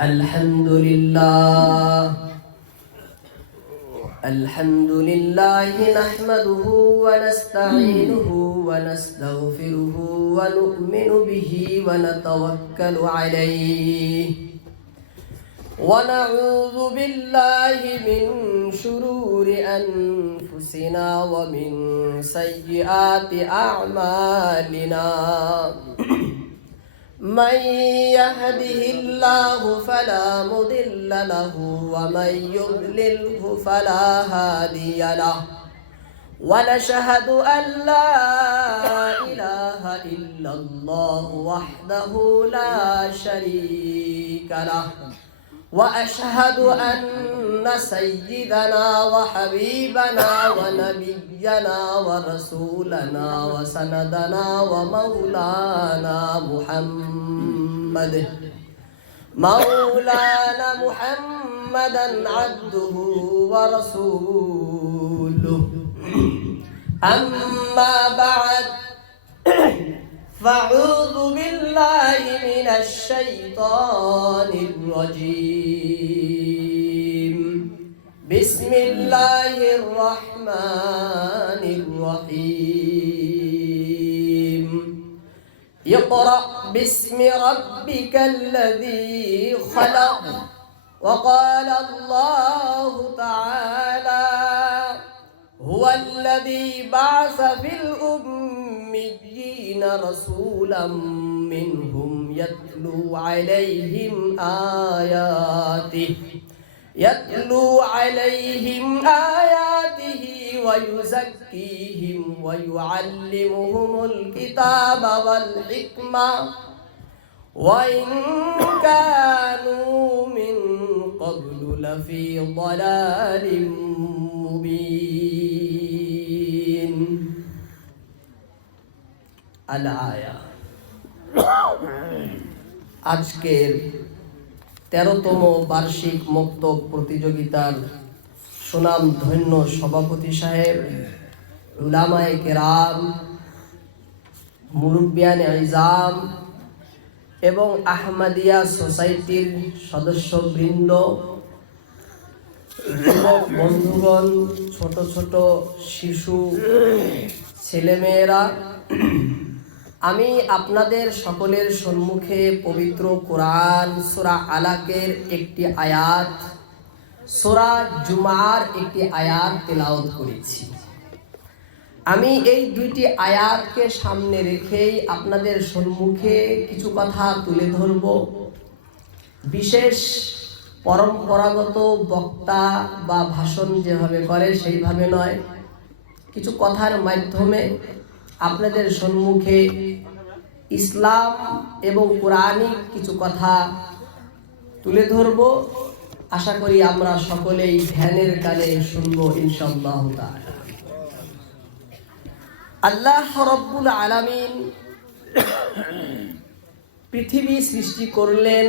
الحمد لله نحمده ونستعينه ونستغفره ونؤمن به ونتوكل عليه ونعوذ بالله من شرور أنفسنا ومن سيئات أعمالنا من يهده الله فلا مضل له ومن يضلله فلا هادي له ونشهد أن لا إله إلا الله وحده لا شريك له وأشهد أن سيدنا وحبيبنا ونبينا ورسولنا وسندنا ومولانا محمدا عبده ورسوله أما بعد فأعوذ بالله من الشيطان الرجيم بسم الله الرحمن الرحيم اقرأ باسم ربك الذي خلق وقال الله تعالى هو الذي بعث في الأميين رسولا منهم يتلو عليهم آياته ويزكيهم ويعلمهم الكتاب والحكمة وإن كانوا من قبل لفي ضلال مبين الآية আজকের 13তম বার্ষিক মক্তব প্রতিযোগিতার সুনাম ধন্য সভাপতি সাহেব, উলামায়ে কেরাম, মুরব্বিয়ানে ইজাম এবং আহমদিয়া সোসাইটির সদস্যবৃন্দ, যুবক বন্ধুগণ, ছোট ছোট শিশু, ছেলেমেয়েরা, আমি আপনাদের সকলের সম্মুখে পবিত্র কোরআন সূরা আলাকের একটি আয়াত, সূরা জুমার একটি আয়াত তেলাওয়াত করেছি। আমি এই দুইটি আয়াতকে সামনে রেখেই আপনাদের সম্মুখে কিছু কথা তুলে ধরব। বিশেষ পরম্পরাগত বক্তা বা ভাষণ যেভাবে করে সেইভাবে নয়, কিছু কথার মাধ্যমে আপনাদের সম্মুখে ইসলাম এবং কোরআনিক কিছু কথা তুলে ধরব। আশা করি আমরা সকলেই ধ্যানের কানে শুনব ইনশাআল্লাহ তাআলা। আল্লাহ রাব্বুল আলামিন পৃথিবী সৃষ্টি করলেন,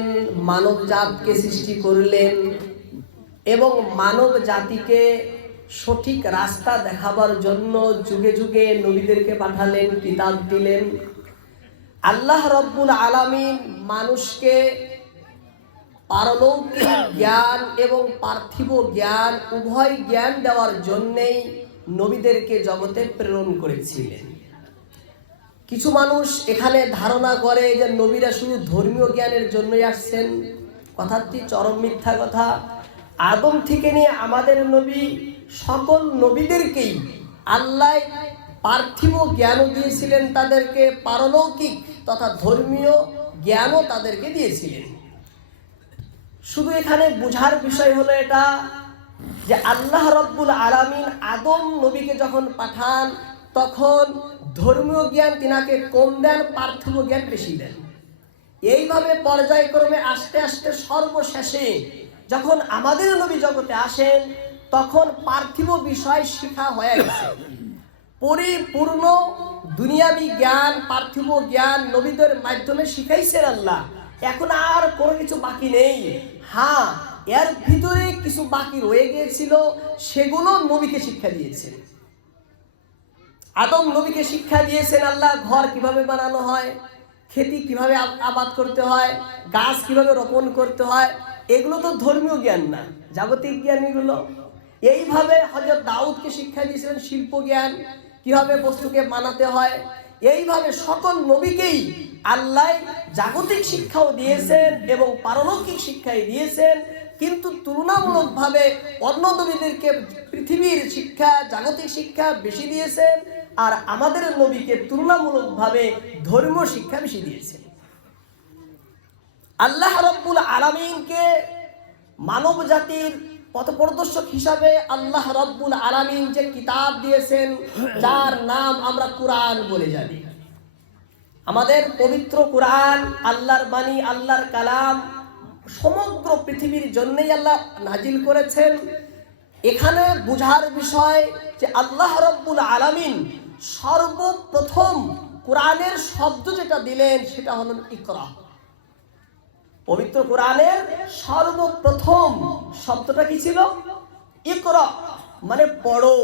মানব জাতকে সৃষ্টি করলেন এবং মানব জাতিকে সঠিক রাস্তা দেখাবার জন্য যুগে যুগে নবীদেরকে পাঠালেন, কিতাব দিলেন। আল্লাহ রাব্বুল আলামিন মানুষকে পারলৌকিক জ্ঞান এবং পার্থিব জ্ঞান উভয় জ্ঞান দেওয়ার জন্যেই নবীদেরকে জগতে প্রেরণ করেছিলেন। কিছু মানুষ এখানে ধারণা করে যে নবীরা শুধু ধর্মীয় জ্ঞানের জন্যই আসছেন। কথাটি চরম মিথ্যা কথা। আদম থেকে নিয়ে আমাদের নবী সকল নবীদেরকেই আল্লাহ পার্থিব জ্ঞানও দিয়েছিলেন, তাদেরকে পারলৌকিক তথা ধর্মীয় জ্ঞানও তাদেরকে দিয়েছিলেন। শুধু এখানে বুঝার বিষয় হলো এটা যে আল্লাহ রাব্বুল আলামিন আদম নবীকে যখন পাঠান তখন ধর্মীয় জ্ঞান তিনাকে কম দেন, পার্থিব জ্ঞান বেশি দেন। এইভাবে পর্যায়ক্রমে আস্তে আস্তে সর্বশেষে যখন আমাদের নবী জগতে আসেন তখন পার্থিব বিষয় শিখা হয়ে গেছে। পরিপূর্ণ দুনিয়াবি জ্ঞান, পার্থিব জ্ঞান নবীদের মাধ্যমে শিখাইছেন আল্লাহ। এখন আর কোনো কিছু বাকি নেই। হ্যাঁ, এর ভিতরে কিছু বাকি রয়ে গিয়েছিল, সেগুলো নবীকে শিক্ষা দিয়েছেন। আদম নবীকে শিক্ষা দিয়েছেন আল্লাহ ঘর কিভাবে বানানো হয়, খেতি কিভাবে আবাদ করতে হয়, গাছ কিভাবে রোপণ করতে হয়, এগুলো তো ধর্মীয় জ্ঞান না, জাগতিক জ্ঞান এগুলো। এইভাবে হযরত দাউদকে শিক্ষা দিয়েছিলেন শিল্প জ্ঞান, কিভাবে বস্তুকে বানাতে হয়। এইভাবে সকল নবীকেই আল্লাহ জাগতিক শিক্ষাও দিয়েছেন এবং পারলৌকিক শিক্ষাই দিয়েছেন, কিন্তু তুলনামূলকভাবে অন্য নবীদেরকে পৃথিবীর শিক্ষা, জাগতিক শিক্ষা বেশি দিয়েছেন, আর আমাদের নবীকে তুলনামূলকভাবে ধর্মীয় শিক্ষা বেশি দিয়েছেন। আল্লাহ রাব্বুল আলামিনকে মানব জাতির পথপ্রদর্শক হিসাবে আল্লাহ রাব্বুল আলামিন যে কিতাব দিয়েছেন, যার নাম আমরা কুরআন বলে জানি। আমাদের পবিত্র কুরআন আল্লাহর বাণী, আল্লাহর কালাম, সমগ্র পৃথিবীর জন্যই আল্লাহ নাজিল করেছেন। এখানে বুঝার বিষয় যে আল্লাহ রাব্বুল আলামিন সর্বপ্রথম কুরআনের শব্দ যেটা দিলেন সেটা হলো ইকরা। পবিত্র কুরআনের সর্বপ্রথম শব্দটা কি ছিল? ইকরা, মানে পড়ো,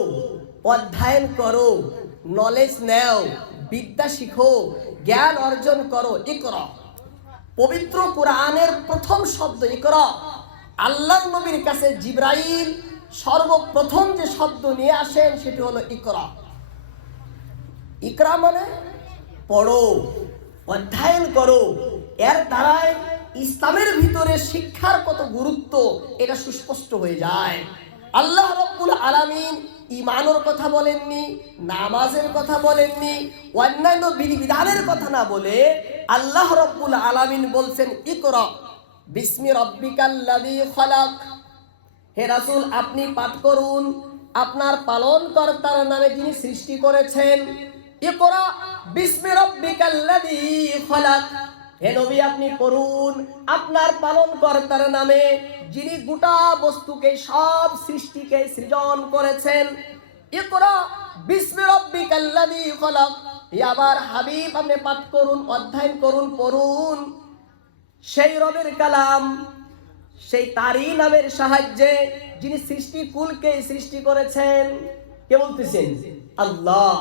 অধ্যয়ন করো, নলেজ নাও, বিদ্যা শিখো, জ্ঞান অর্জন করো, ইকরা। পবিত্র কুরআনের প্রথম শব্দ ইকরা। আল্লাহর নবীর কাছে জিবরাইল সর্বপ্রথম যে শব্দ নিয়ে আসেন সেটি হলো ইকরা। ইকরা মানে পড়ো, অধ্যয়ন করো। এর দ্বারাই ইসলামের ভিতরে শিক্ষার কত গুরুত্ব এটা সুস্পষ্ট হয়ে যায়। আল্লাহ রাব্বুল আলামিন ঈমানের কথা বলেননি, নামাজের কথা বলেননি, অন্যান্য বিধিবিধানের কথা না বলে আল্লাহ রাব্বুল আলামিন বলছেন ইকরা বিসমি রাব্বিকাল্লাযী খালাক। হে রাসূল, আপনি পাঠ করুন আপনার পালনকর্তার নামে যিনি সৃষ্টি করেছেন। ইকরা বিসমি রাব্বিকাল্লাযী খালাক। হে নবী, আপনি পড়ুন আপনার পালনকর্তার নামে যিনি গোটা বস্তুকে, সব সৃষ্টিকে সৃজন করেছেন। ইকরা বিসমি রাব্বিকাল্লাযী খালাক। হে আমার হাবিব, আপনি পাঠ করুন, অধ্যয়ন করুন, পড়ুন সেই রবের কালাম, সেই তারই নামের সাহায্যে যিনি সৃষ্টিকুলকে সৃষ্টি করেছেন। কে বলতেছেন? আল্লাহ।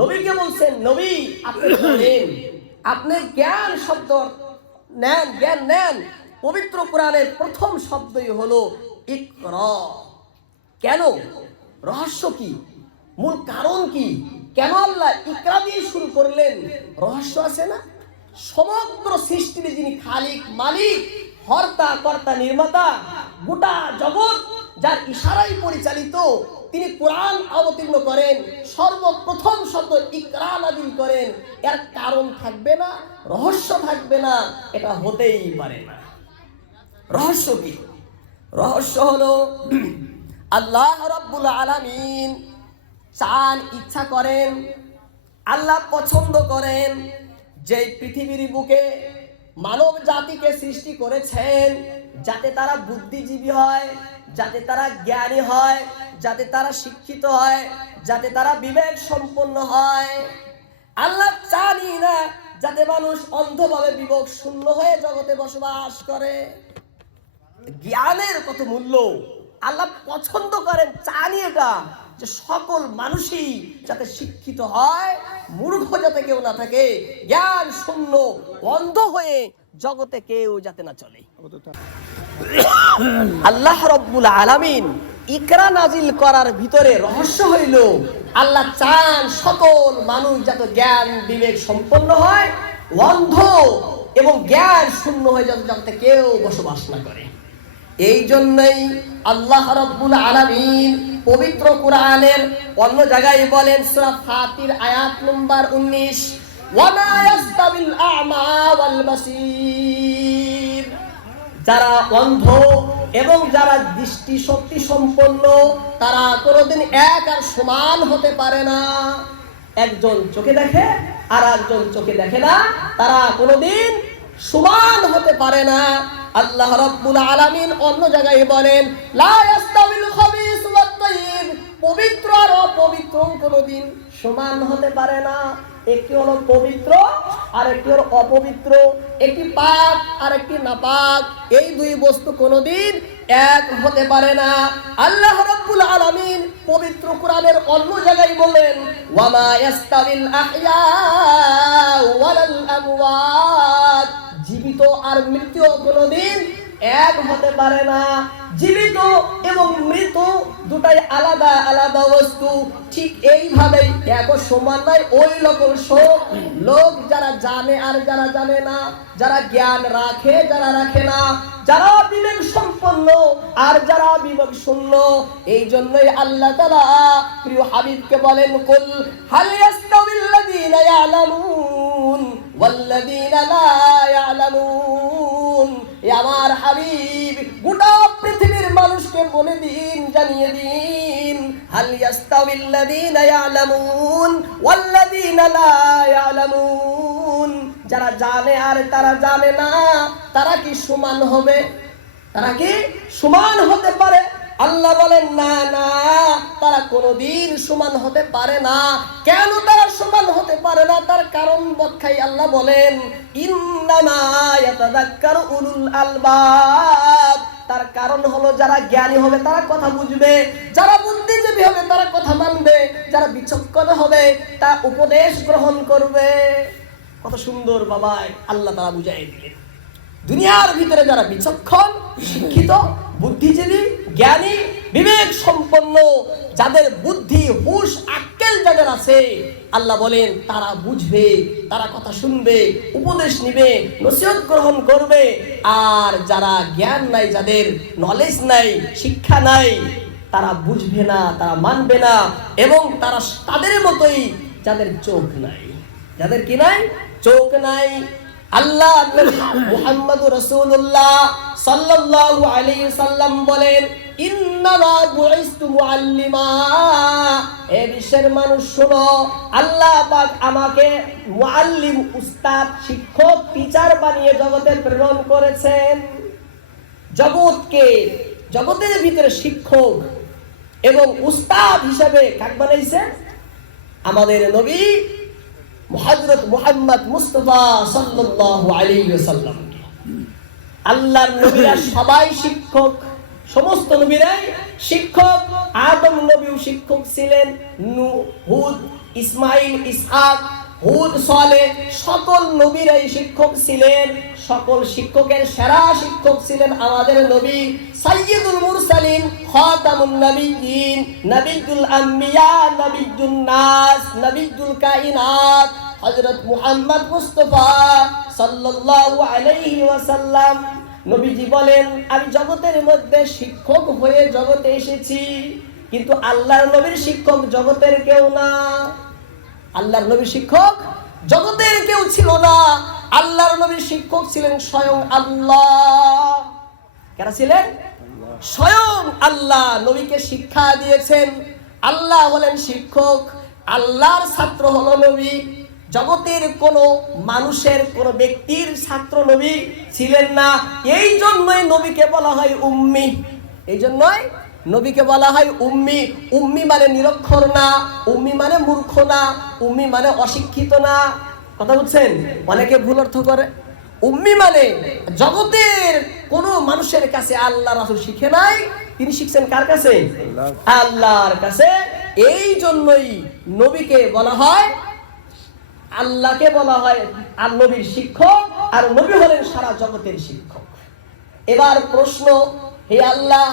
নবীকে বলছেন, নবী আপনি পড়েন, আপনি জ্ঞান শব্দ নেন, জ্ঞান নেন। পবিত্র কোরআনের প্রথম শব্দই হলো ইকরা। কেন? রহস্য কি? মূল কারণ কি? কেন আল্লাহ ইকরা দিয়ে শুরু করলেন? রহস্য আছে না? সমগ্র সৃষ্টির যিনি খালিক, মালিক, হর্তা, কর্তা, নির্মাতা, গোটা জগৎ যার ইশারায় পরিচালিত, তিনি কোরআন অবতীর্ণ করেন, সর্বপ্রথম শব্দ ইকরা নাযিল করেন। এর কারণ থাকবে না, রহস্য থাকবে না? এটা হতেই পারে না। রহস্য কি? রহস্য হলো আল্লাহ রাব্বুল আলামিন চান, ইচ্ছা করেন, আল্লাহ পছন্দ করেন যে পৃথিবীর বুকে মানব জাতিকে সৃষ্টি করেছেন যাতে তারা বুদ্ধিজীবী হয়, যাতে তারা জ্ঞানী হয়, যাতে তারা শিক্ষিত হয়, যাতে তারা বিবেক সম্পন্ন হয়। আল্লাহ চানই না যাতে মানুষ অন্ধভাবে বিবেক শূন্য হয়ে জগতে বসবাস করে। জ্ঞানের কত মূল্য আল্লাহ পছন্দ করেন, চানই এটা যে সকল মানুষই যাতে শিক্ষিত হয়, মূর্খ যাতে কেউ না থাকে, জ্ঞান শূন্য অন্ধ হয়ে জগতে কেউ যাতে না চলে। আল্লাহ রাব্বুল আলামিন ইকরা নাজিল করার ভিতরে রহস্য হইল আল্লাহ চান সকল মানুষ যাতে জ্ঞান বিবেক সম্পন্ন হয়, অন্ধ এবং জ্ঞান শূন্য হয়ে যাতে জগতে কেউ বসবাস না করে। এই জন্যই আল্লাহ রাব্বুল আলামিন পবিত্র কোরআনের অন্য জায়গায় বলেন, সূরা ফাতির আয়াত নম্বর 19, ওয়ামা ইয়াস্তাবিল আ'মা ওয়াল বাসীর। যারা অন্ধ এবং যারা দৃষ্টি শক্তি সম্পন্ন তারা কোনোদিন এক আর সমান হতে পারে না। একজন চোখে দেখে আর একজন চোখে দেখে না, তারা কোনোদিন সমান হতে পারে না। আল্লাহ রাব্বুল আলামিন অন্য জায়গায় বলেন, লা ইয়াস্তাবিল খাবিস ওয়াত তাইয়িব। পবিত্র আর অপবিত্র কোনোদিন সমান হতে পারে না। একটি হলো পবিত্র আর একটি হলো অপবিত্র, একটি পাক আর একটি নাপাক। এই দুই বস্তু কোনোদিন এক হতে পারে না। আল্লাহ রাব্বুল আলামিন পবিত্র কোরআনের অন্য জায়গায় বলেন, ওয়ামা ইয়াস্তাবিল আহইয়া ওয়ালাল আমওয়াত, জীবিত আর মৃত্যু কোনোদিন এক হতে পারে না। জীবিত এবং মৃত দুটাই আলাদা আলাদা বস্তু। ঠিক এইভাবেই এক সমান নয়। ওই লোক যারা জানে আর যারা জানে না, যারা জ্ঞান রাখে যারা রাখে না, যারা বিবেক সম্পন্ন আর যারা বিবেক শূন্য। এই জন্যই আল্লাহ তাআলা প্রিয় হাবিবকে বলেন, কুল হাল ইয়াস্তাবিল্লাযীনা ইয়ালামুন ওয়াল্লাযীনা লা ইয়ালামুন। আমার হাবিব গোটা পৃথিবীর মানুষকে বলে দিন, জানিয়ে দিন, হাল ইয়াস্তাবিল্লাযীনা ইয়ালামুন ওয়াল্লাযীনা লা ইয়ালামুন। যারা জানে আর তারা জানে না, তারা কি সমান হবে? তারা কি সমান হতে পারে? আল্লাহ বলেন না না, তারা কোনোদিন সমান হতে পারে না। কেন তারা সমান হতে পারে না? তার কারণ ব্যাখ্যাই আল্লাহ বলেন, ইন্নামা ইয়াতাযাক্কারু উলুল আলবাব। তার কারণ হলো যারা জ্ঞানী হবে তারা কথা বুঝবে, যারা বুদ্ধিজীবী হবে তারা কথা মানবে, যারা বিচক্ষণ হবে তা উপদেশ গ্রহণ করবে। কত সুন্দর বাবা আল্লাহ তাআলা বুঝাই দিলেন। দুনিয়ার ভিতরে যারা বিচক্ষণ, শিক্ষিত, বুদ্ধিজীবী, জ্ঞানী, বিবেক সম্পন্ন, যাদের বুদ্ধি, হুঁশ, আক্কেল যাদের আছে, আল্লাহ বলেন তারা বুঝবে, তারা কথা শুনবে, উপদেশ নিবে, নসিহত গ্রহণ করবে। আর যারা জ্ঞান নাই, যাদের নলেজ নাই, শিক্ষা নাই, তারা বুঝবে না, তারা মানবে না। এবং তারা তাদের মতোই যাদের চোখ নাই, যাদের কি নাই, চোখ নাই। আল্লাহ মুহাম্মদুর রাসূলুল্লাহ সাল্লাল্লাহু আলাইহি সাল্লাম বলেন, ইন্নামা বুইস্তু মুআল্লিমা। এ বিশ্বের মানুষ শোনো, আল্লাহ পাক আমাকে মুআল্লিম, উস্তাদ, শিক্ষক, টিচার বানিয়ে জগতে প্রেরণ করেছেন। জগতের ভিতরে শিক্ষক এবং উস্তাদ হিসেবে কাকে বানাইছেন? আমাদের নবী হযরত মুহাম্মদ মুস্তাফা সাল্লাল্লাহু আলাইহি ওয়াসাল্লাম। আল্লাহর নবীরা সবাই শিক্ষক, সমস্ত নবীরাই শিক্ষক। আদম নবীও শিক্ষক ছিলেন, নূহ, হুদ, ইসমাইল, ইসহাক, হুদ, সালেহ, সকল নবীরাই শিক্ষক ছিলেন। সকল শিক্ষকের সেরা শিক্ষক ছিলেন আমাদের নবী সাইয়্যিদুল মুরসালিন, খাতামুন নবিয়্যিন, নবিয়্যুল আম্বিয়া, নবিয়্যুন নাস, নবিয়্যুল কায়নাত, হযরত মুহাম্মদ মুস্তাফা সাল্লাল্লাহু আলাইহি ওয়াসাল্লাম। নবীজি বলেন, আমি জগতের মধ্যে শিক্ষক হয়ে জগতে এসেছি, কিন্তু আল্লাহর নবীর শিক্ষক জগতের কেউ না। আল্লাহর নবীর শিক্ষক জগতের কেউ ছিল না। আল্লাহর নবীর শিক্ষক ছিলেন স্বয়ং আল্লাহ। কারা ছিলেন? স্বয়ং আল্লাহ নবীকে শিক্ষা দিয়েছেন। আল্লাহ হলেন শিক্ষক, আল্লাহর ছাত্র হলো নবী। জগতের কোন মানুষের, কোন ব্যক্তির ছাত্র নবী ছিলেন না। এই জন্যই নবীকে বলা হয় উম্মি। এই জন্যই নবীকে বলা হয় উম্মি। উম্মি মানে নিরক্ষর না, উম্মি মানে মূর্খ না, উম্মি মানে অশিক্ষিত না। কথা বুঝছেন? অনেকে ভুল অর্থ করে। উম্মি মানে জগতের কোন মানুষের কাছে আল্লাহ রাসূল শিখে নাই, তিনি শিখছেন কার কাছে? আল্লাহর কাছে। এই জন্যই নবীকে বলা হয়, আল্লাহকে বলা হয় আর নবীর শিক্ষক, আর নবী হলেন সারা জগতের শিক্ষক। এবার প্রশ্ন, হে আল্লাহ,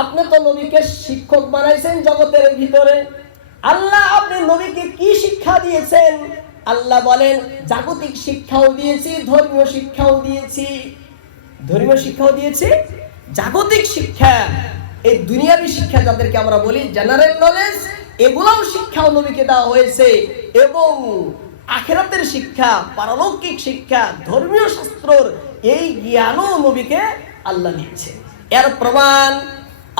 আপনি তো নবীকে শিক্ষক বানাইছেন জগতের ভিতরে, আল্লাহ আপনি নবীকে কি শিক্ষা দিয়েছেন? আল্লাহ বলেন, জাগতিক শিক্ষাও দিয়েছি, ধর্মীয় শিক্ষাও দিয়েছি। ধর্মীয় শিক্ষাও দিয়েছি, জাগতিক শিক্ষা, এই দুনিয়াবী শিক্ষা যাদেরকে আমরা বলি জেনারেল নলেজ, এগুলোও শিক্ষাও নবীকে দেওয়া হয়েছে। এবং আখিরাতের শিক্ষা, পারলৌকিক শিক্ষা, ধর্মীয় শাস্ত্রের এই জ্ঞানও নবীকে আল্লাহ দিয়েছে। এর প্রমাণ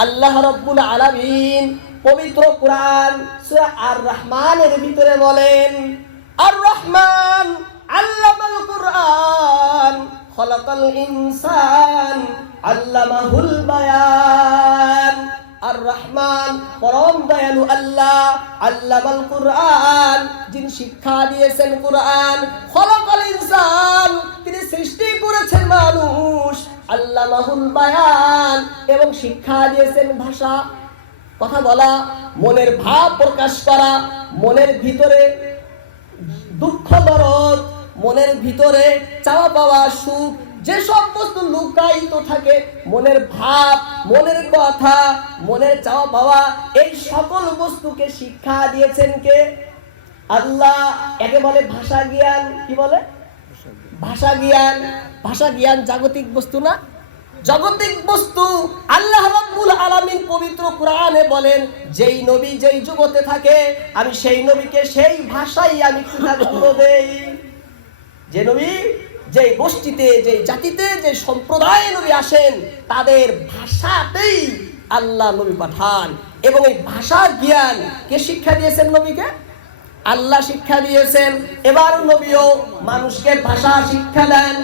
আল্লাহ রাব্বুল আলামিন পবিত্র কুরআন সূরা আর রহমানের ভিতরে বলেন, আর রহমান আল্লামাল কুরআন খলাকাল ইনসান আল্লামাহুল বায়ান। আর রহমান পরম দয়ালু আল্লাহ, আল্লামাল কুরআন, যিনি শিক্ষা দিয়েছেন কুরআন, খলাকাল ইনসান, তিনি সৃষ্টি করেছেন মানুষ, আল্লামাহুল বায়ান, এবং শিক্ষা দিয়েছেন ভাষা, কথা বলা, মনের ভাব প্রকাশ করা, মনের ভিতরে দুঃখ দরদ, মনের ভিতরে চাওয়া পাওয়া সুখ, যেসব বস্তু লুকায়িত থাকে, মনের ভাব, মনের কথা, মনের চাওয়া পাওয়া, এই সকল বস্তুকে শিক্ষা দিয়েছেন কে? আল্লাহ। একে বলে ভাষা জ্ঞান। কি বলে? ভাষা জ্ঞান। ভাষা জ্ঞান জাগতিক বস্তু না? জাগতিক বস্তু। আল্লাহ রাব্বুল আলামিন পবিত্র কোরআনে বলেন, যেই নবী যেই জগতে থাকে, আমি সেই নবীকে সেই ভাষাই আমি কিতাবগুলো দেই। যে নবী যে গোষ্ঠীতে, যে জাতিতে, যে সম্প্রদায়ে নবী আসেন, তাদের ভাষাতেই আল্লাহ নবী পাঠান। এবং এই ভাষা জ্ঞান কে শিক্ষা দিয়েছেন? নবীকে আল্লাহ শিক্ষা দিয়েছেন। এবার নবীও মানুষকে ভাষা শিক্ষা দেন।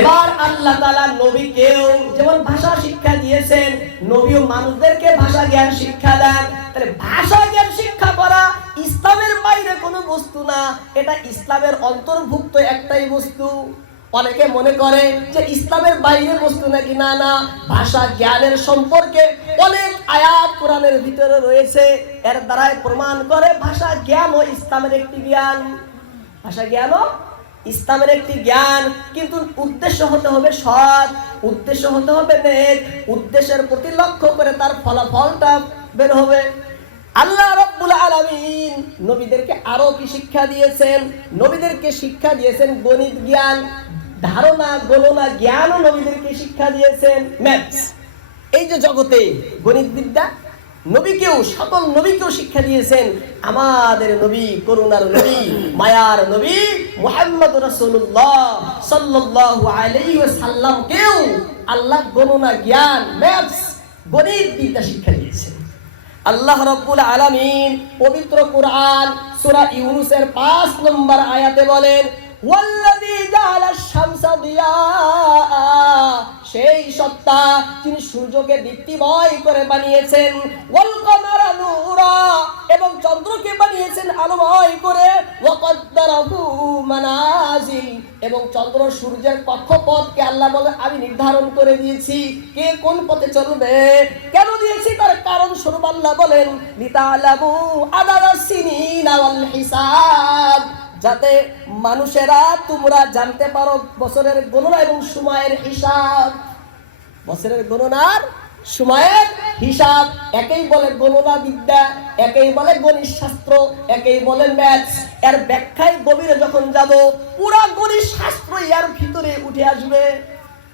এবার আল্লাহ তাআলা নবীকেও যেমন ভাষা শিক্ষা দিয়েছেন, নবীও মানুষদেরকে ভাষা জ্ঞান শিক্ষা দেন। তাহলে ভাষা জ্ঞান শিক্ষা করা ইসলামের বাইরে কোনো বস্তু না, এটা ইসলামের অন্তর্ভুক্ত একটাই বস্তু। অনেকে মনে করে যে ইসলামের বাইরে বস্তু নাকি, না না, ভাষা জ্ঞানের সম্পর্কে অনেক আয়াত কোরআনের ভিতরে রয়েছে, এর দ্বারাই প্রমাণ করে ভাষা জ্ঞানও ইসলামের একটি জ্ঞান। ভাষা জ্ঞানও ইসলামের একটি জ্ঞান, কিন্তু উদ্দেশ্য হতে হবে সৎ, উদ্দেশ্য হতে হবে নেক, উদ্দেশ্যের প্রতি লক্ষ্য করে তার ফলাফলটা বের হবে। আল্লাহ রাব্বুল আলামিন নবীদেরকে আরো কি শিক্ষা দিয়েছেন? নবীদেরকে শিক্ষা দিয়েছেন গণিত জ্ঞান, ধারণা, গণনা জ্ঞানও নবীদেরকে শিক্ষা দিয়েছেন। ম্যাথস, এই যে জগতে গণিত বিদ্যা, নবীকেও, সকল নবীকেও শিক্ষা দিয়েছেন। আমাদের নবী, করুণার নবী, মায়ার নবী মুহাম্মদ রাসূলুল্লাহ সাল্লাল্লাহু আলাইহি ওয়াসাল্লামকেও আল্লাহ গণনা জ্ঞান, ম্যাথস, গণিত বিদ্যা শিক্ষা দিয়েছেন। আল্লাহ রাব্বুল আলামিন পবিত্র কোরআন সূরা ইউনূসের 5 নম্বর আয়াতে বলেন, ওয়াল্লাযী জাআলাশ শামসা দিয়া, সেই সত্তা যিনি সূর্যকে দীপ্তিময় করে বানিয়েছেন, ওয়াল কমারা নূরা, এবং চন্দ্রকে বানিয়েছেন আলোময় করে, ওয়া কদ্দারাহু মানাজিল, এবং চন্দ্র সূর্যের কক্ষপথকে আল্লাহ বলে আমি নির্ধারণ করে দিয়েছি কে কোন পথে চলবে। কেন দিয়েছি? তার কারণ স্বরূপ আল্লাহ বলেন, লিতালামু আদাদাস সিনিনা ওয়াল হিসাব, যাতে মানুষেরা তোমরা জানতে পারো বছরের গণনা এবং সময়ের হিসাব। বছরের গণনার সময়ের হিসাব, একেই বলে গণনা বিদ্যা, একেই বলে গণিত শাস্ত্র, একেই বলে ম্যাথস। এর ব্যাখ্যায় গভীরে যখন যাব, পুরা গণিত শাস্ত্র এর ভিতরে উঠে আসবে,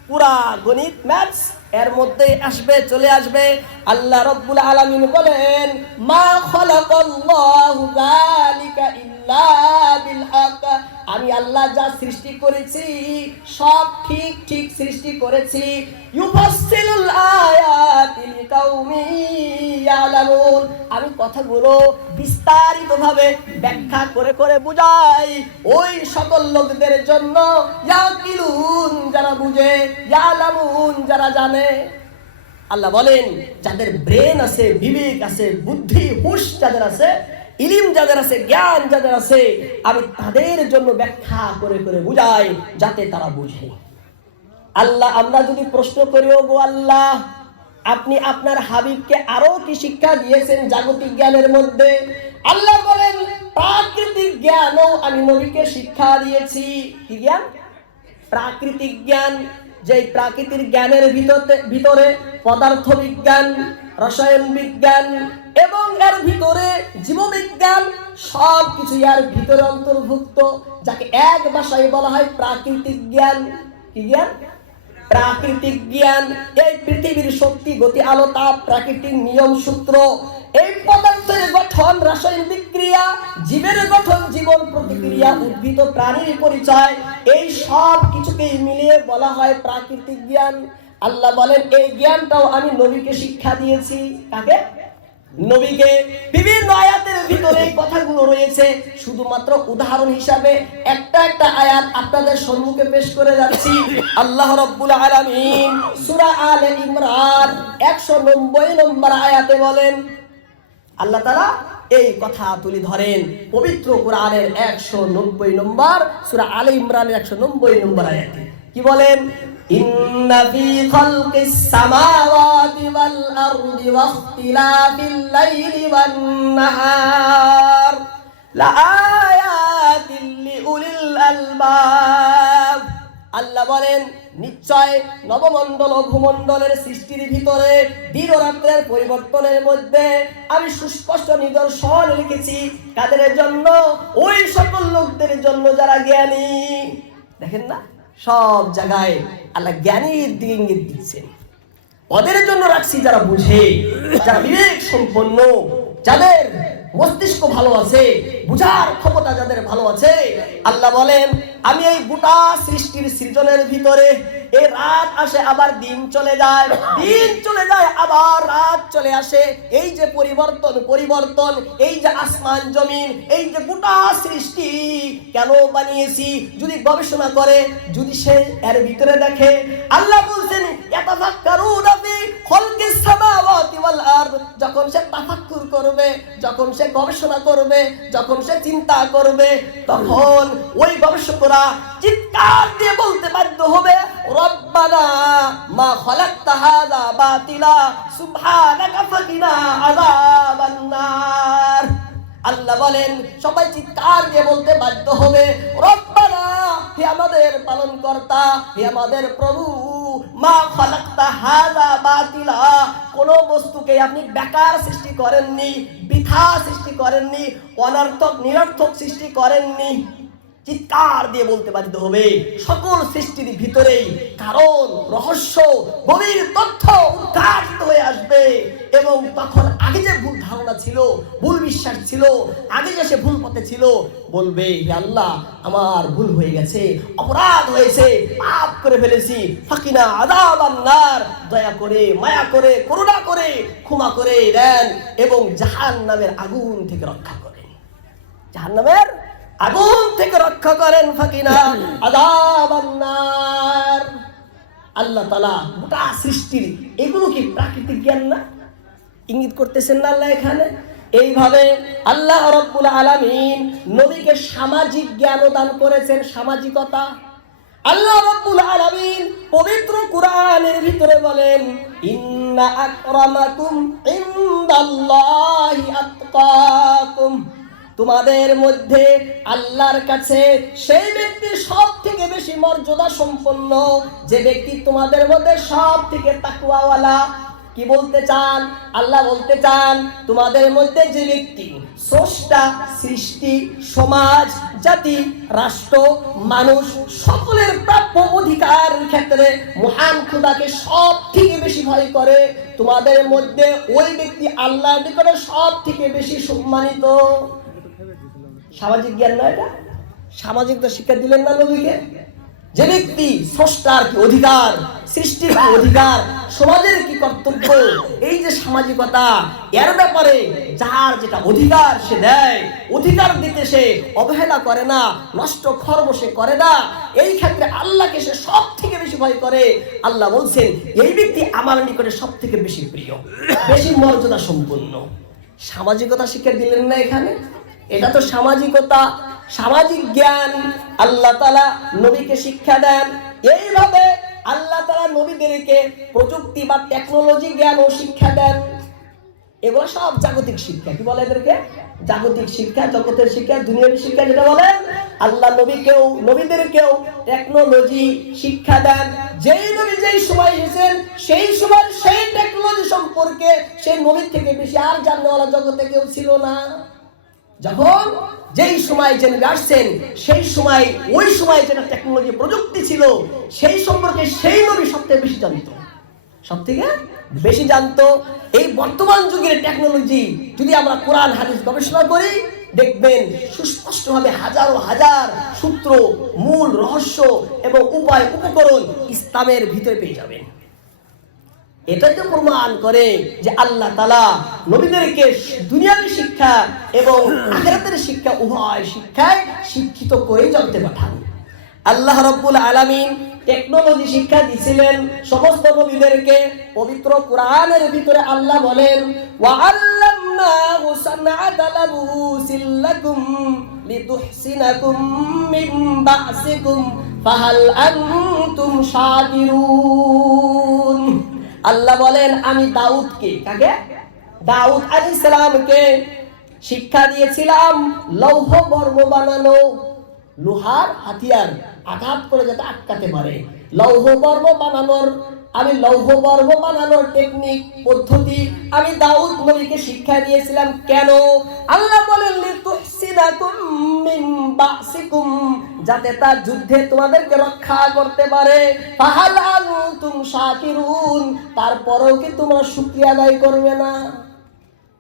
পুরা গণিত ম্যাথস এর মধ্যে আসবে, চলে আসবে। আল্লাহ রাব্বুল আলামিন বলেন, মা খালাকাল্লাহু যালিকা ইল্লা বিল হক, আমি আল্লাহ যা সৃষ্টি করেছি সব ঠিক ঠিক সৃষ্টি করেছি। ইউফাসসিলুল আয়াতি লিকাউমি ইয়ালামুন, আমি কথাগুলো বিস্তারিতভাবে ব্যাখ্যা করে করে বুঝাই ওই সকল লোকদের জন্য, ইয়াকিলুন, যারা বুঝে, ইয়ালামুন, যারা জানে। আল্লাহ বলেন, যাদের ব্রেন আছে, বিবেক আছে, বুদ্ধি, হুঁশ যাদের আছে, ইলম যাদের আছে, জ্ঞান যাদের আছে, আমি তাদের জন্য ব্যাখ্যা করে করে বুঝাই যাতে তারা বুঝে। আল্লাহ, আমরা যদি প্রশ্ন করি, ওগো আল্লাহ, আপনি আপনার হাবিবকে আরো কি শিক্ষা দিয়েছেন জাগতিক জ্ঞানের মধ্যে? আল্লাহ বলেন, প্রাকৃতিক জ্ঞানও আমি নবীকে শিক্ষা দিয়েছি। কি জ্ঞান? প্রাকৃতিক জ্ঞান। যে প্রাকৃতিক জ্ঞানের ভিতরে পদার্থ বিজ্ঞান, রসায়ন বিজ্ঞান এবং এর ভিতরে জীববিজ্ঞান, সব কিছু এর ভিতরে অন্তর্ভুক্ত, যাকে এক ভাষায় বলা হয় প্রাকৃতিক জ্ঞান। কি জ্ঞান? প্রাকৃতিক জ্ঞান। এই পৃথিবীর শক্তি, গতি, আলো, তাপ, প্রাকৃতিক নিয়ম সূত্র, এই পদার্থের গঠন, রাসায়নিক বিক্রিয়া, জীবের গঠন, জীবন প্রতিক্রিয়া, উদ্ভিদ প্রাণীর পরিচয়, এই সব কিছুকেই মিলিয়ে বলা হয় প্রাকৃতিক জ্ঞান। আল্লাহ বলেন, এই জ্ঞানটাও আমি নবীকে শিক্ষা দিয়েছি। কাকে? নবীকে বিভিন্ন আয়াতের ভিতরে এই কথাগুলো রয়েছে। শুধুমাত্র উদাহরণ হিসাবে একটা একটা আয়াত আপনাদের সম্মুখে পেশ করে যাচ্ছি। আল্লাহ রাব্বুল আলামিন সূরা আলে ইমরান 190 নম্বর আয়াতে বলেন, আল্লাহ তাআলা এই কথা তুলে ধরেন পবিত্র কোরআনের 190 নম্বর সূরা আলে ইমরানের 190 নম্বর আয়াতে। কি বলেন? ইন্না ফি খালকিস সামাওয়াতি ওয়াল আরদি ওয়াখতিলাফিল লাইলি ওয়ান নাহার লাআয়াতিন লিউলিল আলবাব। আল্লাহ বলেন, নিশ্চয় নবমণ্ডল ও ভূমণ্ডলের সৃষ্টির ভিতরে দিন ও রাত্রের পরিবর্তনের মধ্যে আমি সুস্পষ্ট নিদর্শন লিখেছি। কাদের জন্য? ওই সকল লোকদের জন্য যারা জ্ঞানী। দেখেন না, সব জায়গায় আল্লাহ জ্ঞানীর দিকে ইঙ্গিত দিচ্ছেন। ওদের জন্য রাখছি যারা বুঝে, যারা বিবেক সম্পন্ন, যাদের মস্তিষ্ক ভালো আছে, বুঝার ক্ষমতা যাদের ভালো আছে। আল্লাহ বলেন, আমি এই গোটা সৃষ্টির সৃজনের ভিতরে এই রাত আসে আবার দিন চলে যায়, দিন চলে যায় আবার রাত চলে আসে, এই যে পরিবর্তন, এই যে আসমান জমিন, এই যে গোটা সৃষ্টি কেন বানিয়েছি যদি গবেষণা করে, যদি সে এর ভিতরে দেখে। আল্লাহ বলছেন, ইয়াতাফাক্কারুনা ফি খালকিস সামাওয়াতি ওয়াল আরদ। যখন সে তাফাক্কুর করবে, যখন সে গবেষণা করবে, যখন সে চিন্তা করবে, তখন ওই গবেষকরা চিৎকার দিয়ে বলতে বাধ্য হবে, রব্বানা মা খালাকতা হাযা বাতিলা সুবহানাকা ফাকিনা আযাবান নার। আল্লাহ বলেন, সবাই চিৎকার দিয়ে বলতে বাধ্য হবে, রব্বানা, হে আমাদের পালনকর্তা, হে আমাদের প্রভু, মা খালাকতা হাযা বাতিলা, কোন বস্তুকে আপনি বেকার সৃষ্টি করেননি, বৃথা সৃষ্টি করেননি, অনর্থক নিরর্থক সৃষ্টি করেননি। চিৎকার দিয়ে বলতে বাধ্য হবে। সকল সৃষ্টির ভিতরেই কারণ, রহস্য, গভীর তথ্য উদ্ঘাটিত হয়ে আসবে। এবং তখন আগে যে ভুল ধারণা ছিল, ভুল বিশ্বাস ছিল, আগে যে সে ভুল পথে ছিল, বলবে, হে আল্লাহ, আমার ভুল হয়ে গেছে, অপরাধ হয়েছে, পাপ করে ফেলেছি, ফাকিনা আযাবান নার, দয়া করে, মায়া করে, করুণা করে, ক্ষমা করে দেন এবং জাহান্নামের আগুন থেকে রক্ষা করেন, জাহান্নামের আগুন থেকে রক্ষা করেন, ফাকিনা আযাবান নার। আল্লাহ তাআলা গোটা সৃষ্টির এগুলো কি প্রাকৃতিক জ্ঞান না? ইঙ্গিত করতেছেন না আল্লাহ এখানে? এইভাবে আল্লাহ রাব্বুল আলামিন নবীকে সামাজিক জ্ঞান দান করেছেন, সামাজিকতা। আল্লাহ রাব্বুল আলামিন পবিত্র কোরআনের ভিতরে বলেন, ইন্না আকরামাকুম ইনদাল্লাহি আতকাকুম। তোমাদের মধ্যে আল্লাহর কাছে সেই ব্যক্তি সব থেকে বেশি মর্যাদা সম্পন্ন, যে ব্যক্তি তোমাদের মধ্যে সব থেকে তাকওয়াওয়ালা। কি বলতে চান? আল্লাহ বলতে চান, তোমাদের মধ্যে যে ব্যক্তি স্রষ্টা, সৃষ্টি, সমাজ, জাতি, রাষ্ট্র, মানুষ সকলের প্রাপ্য অধিকার ক্ষেত্রে মহান খোদাকে সব থেকে বেশি ভয় করে, তোমাদের মধ্যে ওই ব্যক্তি আল্লাহর নিকটে সব থেকে বেশি সম্মানিত। সামাজিক জ্ঞান না এটা? সামাজিকতা শিক্ষা দিলেন না নবীকে? যে ব্যক্তি স্রষ্টার কি অধিকার, সৃষ্টির কি অধিকার, সমাজের কি কর্তব্য, এই যে সামাজিকতা, এর ব্যাপারে যার যেটা অধিকার সে দেয়, অধিকার দিতে সে অবহেলা করে না, নষ্ট খর্ব সে করে না, এই ক্ষেত্রে আল্লাহকে সে সব থেকে বেশি ভয় করে। আল্লাহ বলছেন, এই ব্যক্তি আমার নিকটে সব থেকে বেশি প্রিয়, বেশি মর্যাদা সম্পন্ন। সামাজিকতা শিক্ষা দিলেন না এখানে? এটা তো সামাজিকতা, সামাজিক জ্ঞান আল্লাহ তাআলা নবীকে শিক্ষা দেন। এইভাবে আল্লাহ তাআলা নবীদেরকে প্রযুক্তি বা টেকনোলজি জ্ঞান ও শিক্ষা দেন। এগুলো সব জাগতিক শিক্ষা। কি বলে এদেরকে? জাগতিক শিক্ষা, জগতের শিক্ষা, দুনিয়ার শিক্ষা যেটা বলেন। আল্লাহ নবীদেরকেও টেকনোলজি শিক্ষা দেন। যেই নবী যেই সময় এসেছেন সেই সময় সেই টেকনোলজি সম্পর্কে সেই নবীর থেকে বেশি আর জাননেওয়ালা জগতে কেউ ছিল না। যখন যেই সময় জেনে আসছেন সেই সময় ওই সময় যেটা টেকনোলজি প্রযুক্তি ছিল সেই সম্পর্কে সেই নবী সবথেকে বেশি জানতো, সবথেকে বেশি জানতো। এই বর্তমান যুগের টেকনোলজি যদি আমরা কোরআন হাদিস গবেষণা করি, দেখবেন সুস্পষ্টভাবে হাজারো হাজার সূত্র, মূল রহস্য এবং উপায় উপকরণ ইসলামের ভিতরে পেয়ে যাবেন। এটাই তো প্রমাণ করে যে আল্লাহ তাআলা নবীদেরকে দুনিয়াবী শিক্ষা এবং আখিরাতের শিক্ষা উভয় শিক্ষায় শিক্ষিত করে জগতে পাঠান। আল্লাহ রাব্বুল আলামিন টেকনোলজি শিক্ষা দিয়েছিলেন সমস্ত নবীদেরকে। পবিত্র কোরআনের ভিতরে আল্লাহ বলেন, ওয়া আল্লামনাহু সানআতা লাবুসিল লাকুম লিতুহসিনাকুম মিন বা'সিকুম ফাহাল আনতুম শাকিরুন। আল্লাহ বলেন, আমি দাউদকে, কাকে? দাউদ আলাইহিস সালামকে শিক্ষা দিয়েছিলাম লৌহ বর্ম বানানো, লোহার হাতিয়ার আঘাত করে যাতে আটকাতে পারে। লৌহ বর্ম বানানোর টেকনিক পদ্ধতি আমি দাউদ নবীকে শিক্ষা দিয়েছিলাম। কেন? আল্লাহ বলেন, লিতুহসিনাকুম মিন বা'সিকুম, যাতে তার যুদ্ধে তোমাদেরকে রক্ষা করতে পারে। ফাহাল আনতুম শাকিরুন, তারপরেও কি তোমরা শুকরিয়া আদায় করবে না?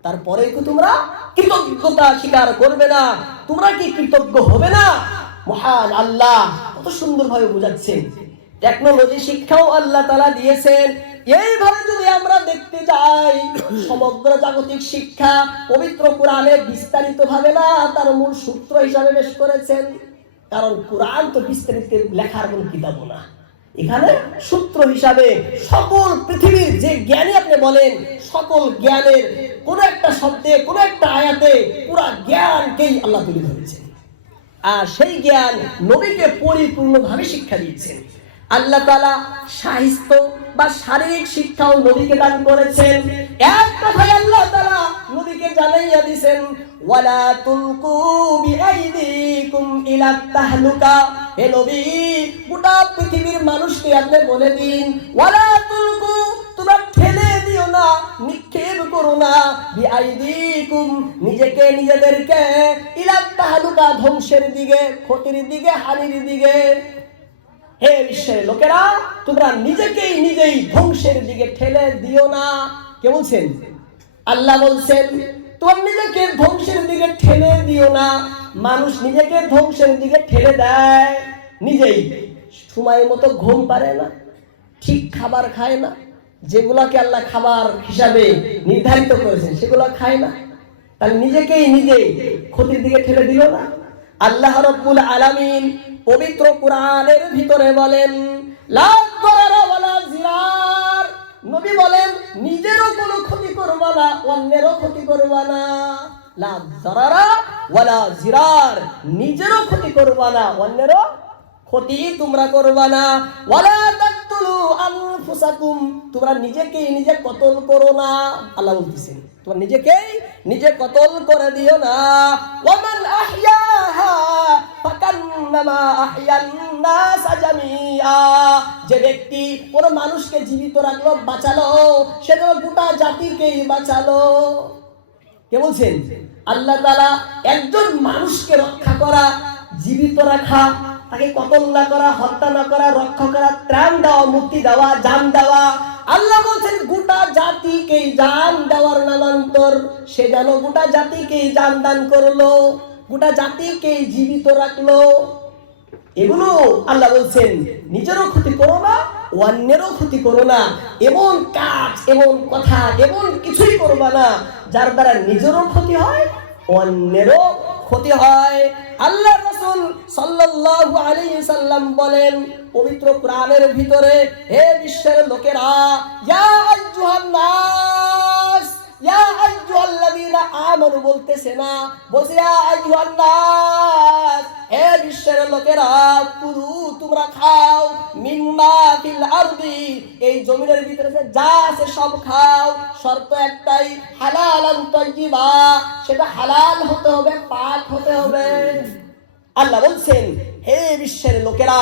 তারপরে কি তোমরা কৃতজ্ঞতা স্বীকার করবে না? তোমরা কি কৃতজ্ঞ হবে না? মহান আল্লাহ কত সুন্দরভাবে বোঝাচ্ছেন। টেকনোলজি শিক্ষাও আল্লাহ তাআলা দিয়েছেন। এইভাবে যদি আমরা দেখতে যাই, সমগ্র জাগতিক শিক্ষা পবিত্র কোরআনে বিস্তারিত ভাবে না, তার মূল সূত্র হিসাবে পেশ করেছেন। কারণ কোরআন তো বিস্তারিত লেখার কোন কিতাব না, এখানে সূত্র হিসাবে সকল পৃথিবীর যে জ্ঞানী আপনি বলেন, সকল জ্ঞানের কোন একটা শব্দে, কোন একটা আয়াতে পুরা জ্ঞানকেই আল্লাহ তুলে ধরেছেন। আর সেই জ্ঞান নবীকে পরিপূর্ণভাবে শিক্ষা দিয়েছেন। আল্লাহ তাআলা সাহিত্য বা শারীরিক শিক্ষাও নবীকে দান করেছেন। এক কথায় আল্লাহ তাআলা নবীকে জানাইয়া দিয়েছেন, ওয়ালা তুলকু বিআইদিকুম ইলা তাহলুকা। হে নবী, গোটা পৃথিবীর মানুষকে আপনি বলে দিন, ওয়ালা তুলকু, তোমরা ঠেলে দিও না, নিক্ষেপ করো না, বিআইদিকুম, নিজেকে নিজেদেরকে, ইলা তাহলুকা, ধ্বংসের দিকে, ক্ষতির দিকে, হানির দিকে। হে বিশ্বের লোকেরা, তোমরা নিজেকেই নিজেই ধ্বংসের দিকে ঠেলে দিও না। কে বলছেন? আল্লাহ বলছেন, তোমরা নিজেকে ধ্বংসের দিকে ঠেলে দিও না। মানুষ নিজেকে ধ্বংসের দিকে ঠেলে দেয় নিজেই। সময় মতো ঘুম পারে না, ঠিক খাবার খায় না, যেগুলাকে আল্লাহ খাবার হিসাবে নির্ধারিত করেছেন সেগুলো খায় না। তাহলে নিজেকেই নিজেই ক্ষতির দিকে ঠেলে দিল না? আল্লাহ রাব্বুল আলামিন পবিত্র কোরআনের ভিতরে বলেন, লা যারারা ওয়ালা জিরার। নবী বলেন, নিজেরও কোনো ক্ষতি করবা না, অন্যেরও ক্ষতি করবা না। লা যারারা ওয়ালা জিরার, নিজেরও ক্ষতি করবা না, অন্যেরও ক্ষতি তোমরা করবা না। ওয়ালা তাকতুলু আনফুসাকুম, তোমরা নিজেকেই নিজে কতল করো না। আল্লাহ বলতেছেন, তোমরা নিজেকেই নিজে কতল করে দিও না। ওয়ামান আহইয়াহা ফাকান্নামা আহইয়ান নাস জামিআ, যে ব্যক্তি কোন মানুষকে জীবিত রাখলো, বাঁচালো, সে তো গোটা জাতিকেই বাঁচালো। কে বলছেন? আল্লাহ তাআলা একজন মানুষকে রক্ষা করা, জীবিত রাখা, তাকে কতল না করা, হত্যা না করা, রক্ষা করা, ত্রাণ দেওয়া, মুক্তি দেওয়া, জান দেওয়া। আল্লাহ বলছেন গোটা জাতিকেই জান দেওয়ার নামান্তর। সে যেন গোটা জাতিকেই জান দান করলো, গোটা জাতিকেই জীবিত রাখলো। এগুলো আল্লাহ বলছেন, নিজেরও ক্ষতি করো না, অন্যেরও ক্ষতি করো না। এমন কাজ, এমন কথা, এমন কিছুই করবা না যার দ্বারা নিজেরও ক্ষতি হয়, অন্যেরও ক্ষতি হয়। আল্লাহ রাসূল সাল্লাল্লাহু আলাইহি সাল্লাম বলেন পবিত্র কোরআনের ভিতরে, হে বিশ্বের লোকেরা, ইয়া আইয়ুহান নাস, ইয়া আইয়ুহাল্লাযীনা আমানু বলতেছে না, বলছে ইয়া আইয়ুহান নাস, হে বিশ্বের লোকেরা, কুলু, তোমরা খাও, মিম্মা ফিল আরদি, এই জমিনের ভিতরে যা আছে সব খাও। শর্ত একটাই, হালালান তাইয়্যিবা, সেটা হালাল হতে হবে, পাক হতে হবে। আল্লাহ বলছেন, হে বিশ্বের লোকেরা,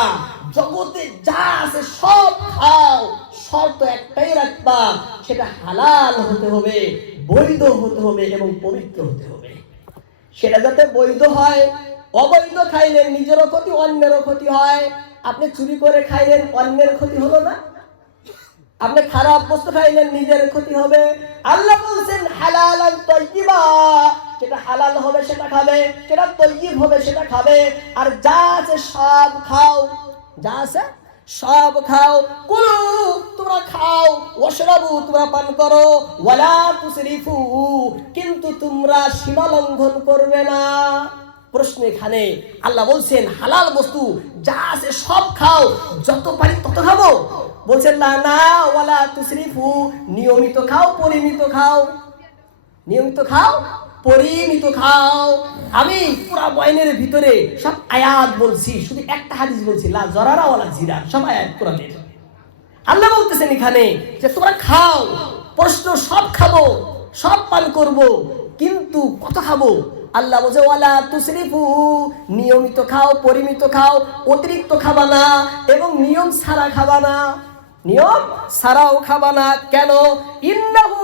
জগতে যা আছে সব খাও, শর্ত একটাই রাখবা, সেটা হালাল হতে হবে, বৈধ হতে হবে এবং পবিত্র হতে হবে। সেটা যাতে বৈধ হয়। অবৈধ খাইলেন নিজেরও ক্ষতি, অন্যেরও ক্ষতি হয়। আপনি চুরি করে খাইলেন, অন্যের ক্ষতি হলো না? আপনি খারাপ বস্তু খাইলেন, নিজের ক্ষতি হবে। আল্লাহ বলছেন হালালান তাইয়্যিবা, যেটা হালাল হবে সেটা খাবে, যেটা তাইয়্যিব হবে সেটা খাবে। আর যা আছে সব খাও, যা আছে সব খাও, কুলু তোমরা খাও, ওয়াশরাবু তোমরা পান করো, ওয়ালা তুসরিফু কিন্তু তোমরা সীমা লঙ্ঘন করবে না। প্রশ্ন এখানে, আল্লাহ বলছেন হালাল বস্তু যা আছে সব খাও, যত পারি তত খাবো? বলছেন না না, ওয়ালা তুসরিফু নিয়মিত খাও, পরিমিত খাও, নিয়মিত খাও, পরিমিত খাও। আমি পুরা বয়ানের ভিতরে সব আয়াত বলছি, শুধু একটা হাদিস বলছি, লা জরারা ওয়ালা জিরা, সব আয়াত কোরআনের। আল্লাহ বলতেছেন এখানে যে তোমরা খাও, প্রশ্ন সব খাবো, সব পান করব, কিন্তু কত খাবো? আল্লাহ বলছে ওয়ালা তুসরিফু নিয়মিত খাও, পরিমিত খাও, অতিরিক্ত খাবা না এবং নিয়ম ছাড়া খাবা না, নিয়ম ছাড়াও খাবা না। কেন? ইন্নাহু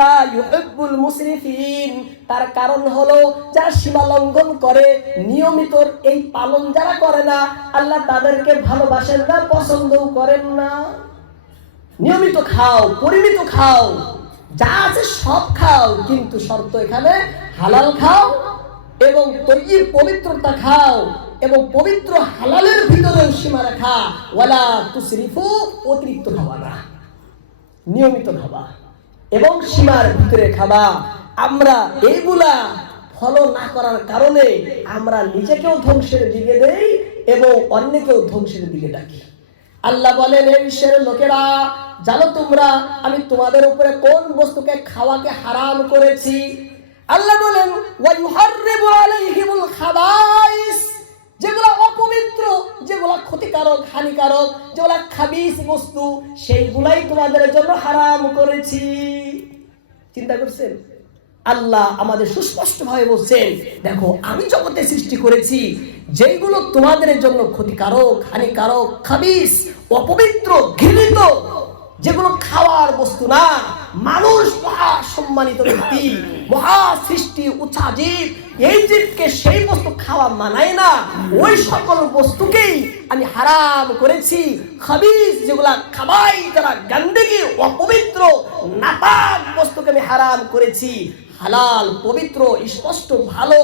লা ইউহিব্বুল মুসরিফিন, তার কারণ হলো যারা সীমা লঙ্ঘন করে, নিয়মিত এই পালন যারা করে না, আল্লাহ তাদেরকে ভালোবাসেন না, পছন্দও করেন না। নিয়মিত খাও, পরিমিত খাও, যা আছে সব খাও, কিন্তু শর্ত এখানে হালাল খাও এবং তৈয়ব পবিত্রতা খাও, এবং পবিত্র হালালের ভিতরেও সীমা রাখা। ওয়ালা তুসরিফু অতিরিক্ত খাওয়া না, নিয়মিত খাবা এবং সীমার ভিতরে খাবা। আমরা এইগুলা ফলো না করার কারণে আমরা নিজেকেও ধ্বংসের দিকে দেই এবং অন্যকেও ধ্বংসের দিকে ডাকি। আল্লাহ বলেন, এই বিশ্বের লোকেরা জানো তোমরা আমি তোমাদের উপরে কোন বস্তুকে খাওয়াকে হারাম করেছি? আল্লাহ বলেন ওয়া ইউহাররিমু আলাইহিমুল খাবাইস, যেগুলো অপবিত্র, যেগুলো ক্ষতিকারক, হানিকারক, যেগুলো খাবিস বস্তু, সেইগুলাই তোমাদের জন্য হারাম করেছি। চিন্তা করছেন? আল্লাহ আমাদের সুস্পষ্ট ভাবে বলছেন, দেখো আমি জগতে সৃষ্টি করেছি যেগুলো তোমাদের জন্য ক্ষতিকারক, হানিকারক, খাবিস, অপবিত্র, ঘৃণিত, যেগুলো খাওয়ার বস্তু না। মানুষ মহা সম্মানিত ব্যক্তি, মহা সৃষ্টি, উঁচা জীব, এই জীবকে সেই বস্তু খাওয়া মানায় না, ওই সকল বস্তুকেই আমি হারাম করেছি। খাবিস যেগুলা খাবাই, যারা গন্দেগি, অপবিত্র, নাপাক বস্তুকে আমি হারাম করেছি। হালাল, পবিত্র, স্পষ্ট, ভালো,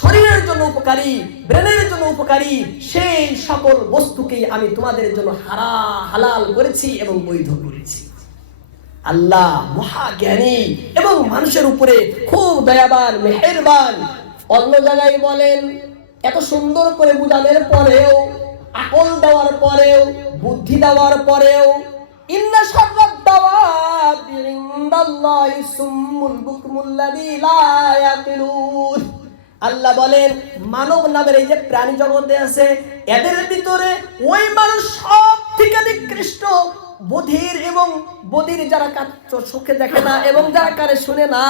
শরীরের জন্য উপকারী, ব্রেনের জন্য উপকারী, সেই সকল বস্তুকেই আমি তোমাদের জন্য হালাল করেছি এবং বৈধ করেছি। আল্লাহ মহাজ্ঞানী এবং মানুষের উপরে খুব দয়াবান, মেহেরবান। অন্য জায়গায় বলেন, এত সুন্দর করে বুঝানোর পরেও, আকল দেওয়ার পরেও, বুদ্ধি দেওয়ার পরেও, ইন্না শাররাদ দাওয়াবি ইনদাল্লাহি সুম্মুল বুকমুল্লাযী লা ইয়াকিলুন। আল্লাহ বলেন মানব নামের এই যে প্রাণী জগতে আছে, এদের ভিতরে ওই মানুষ সব থেকে নিকৃষ্ট, বধির এবং বধির যারা চোখে দেখে না এবং যারা কানে শুনে না,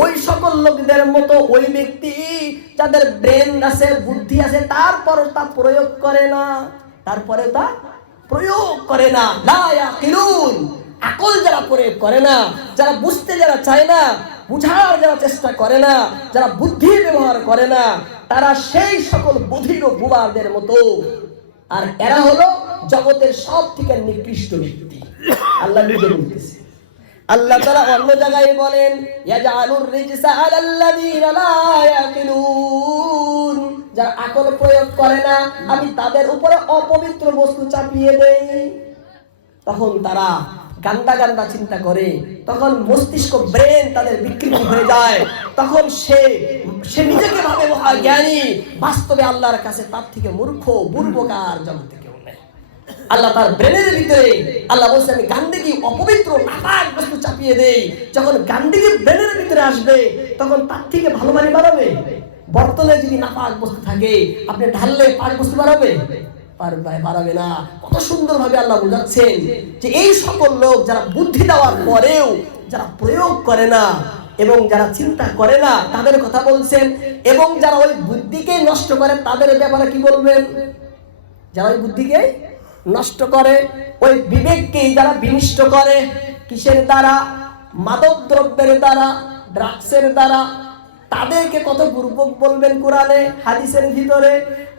ওই সকল লোকদের মতো ওই ব্যক্তি যাদের ব্রেন আছে, বুদ্ধি আছে, তারপরও তা প্রয়োগ করে না, তারপরে তা প্রয়োগ করে না। লা ইয়াকিলুন, আকল যারা প্রয়োগ করে না, যারা বুঝতে যারা চায় না, বুঝার যারা চেষ্টা করে না, যারা বুদ্ধি ব্যবহার করে না, তারা সেই সকল বধির ও বুবাদের মতো। আর এরা হলো জগতের সব থেকে নিকৃষ্ট ব্যক্তি। আল্লাহ নিজে বলতেছে। আল্লাহ তাআলা অন্য জায়গায় বলেন, ইয়াজআলুর রিজসা আলাল্লাযীনা লা ইয়াকিলুন, যারা আকল প্রয়োগ করে না, আমি তাদের উপরে অপবিত্র বস্তু চাপিয়ে দেই। তখন তারা গান্দা গান্দা চিন্তা করে, তখন মস্তিষ্ক, ব্রেন তাদের বিকৃতি হয়ে যায়, তখন সে নিজেকে ভাবে মহাজ্ঞানী, বাস্তবে আল্লাহর কাছে তার থেকে মূর্খ, বুর্বকার জগতে কেউ নেই। আল্লাহ তার ব্রেনের ভিতরে, আল্লাহ বলছে আমি গান্দিগি, অপবিত্র, নাপাক বস্তু চাপিয়ে দেই। যখন গান্দিগি ব্রেনের ভিতরে আসবে, তখন তার থেকে ভালো পানি বাড়াবে। বর্তনে যদি নাপাক বস্তু থাকে, আপনি ঢাললে পাক বস্তু বাড়াবে? পারবে না। কত সুন্দর ভাবে আল্লাহ বোঝাচ্ছেন যে এই সকল লোক যারা বুদ্ধি দেওয়ার পরেও যারা প্রয়োগ করে না এবং যারা চিন্তা করে না, তাদের কথা বলছেন। এবং যারা ওই বুদ্ধিকে নষ্ট করে, তাদের ব্যাপারে কি বলবেন? যারা ওই বুদ্ধিকে নষ্ট করে, ওই বিবেককে যারা বিনষ্ট করে, কিসের দ্বারা? মাদক দ্রব্যের দ্বারা, ড্রাগসের দ্বারা, তাদেরকে কত বুর্বক বলবেন কোরআনে, হাদিসের ভিতরে।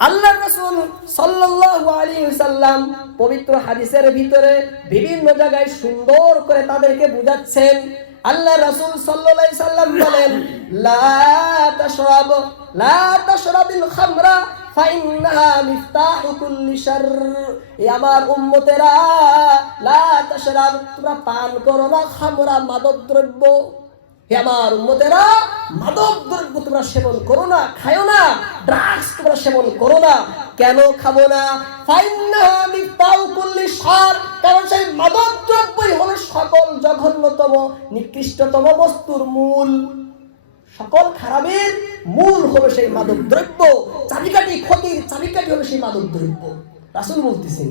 আল্লাহর রাসূল সাল্লাল্লাহু আলাইহি ওয়াসাল্লাম পবিত্র হাদিসের ভিতরে বিভিন্ন জায়গায় সুন্দর করে তাদেরকে বুঝাচ্ছেন। আল্লাহর রাসূল সাল্লাল্লাহু আলাইহি ওয়াসাল্লাম বলেন, লা তাশরাবিল খামরা ফাইন্নাহা মিফতাহু কুল্লি শার। এ আমার উম্মতেরা, লা তাশরাব, তোমরা পান করো না খামরা, মাদক দ্রব্য। হে আমার উম্মতেরা, মাদক দ্রব্য তোমরা সেবন করো না, খায়ো না, ড্রাগস তোমরা সেবন করো না। কেন খাবো না? ফাইন্নাহা মিফতাহু কুল্লি শার, কারণ সেই মাদক দ্রব্যই হলো সকল জঘন্যতম নিকৃষ্টতম বস্তুর মূল। সকল খারাপের মূল হলো সেই মাদক দ্রব্য। চাবিকাঠি, ক্ষতির চাবিকাঠি হলো সেই মাদক দ্রব্য। রাসূল বলতেছেন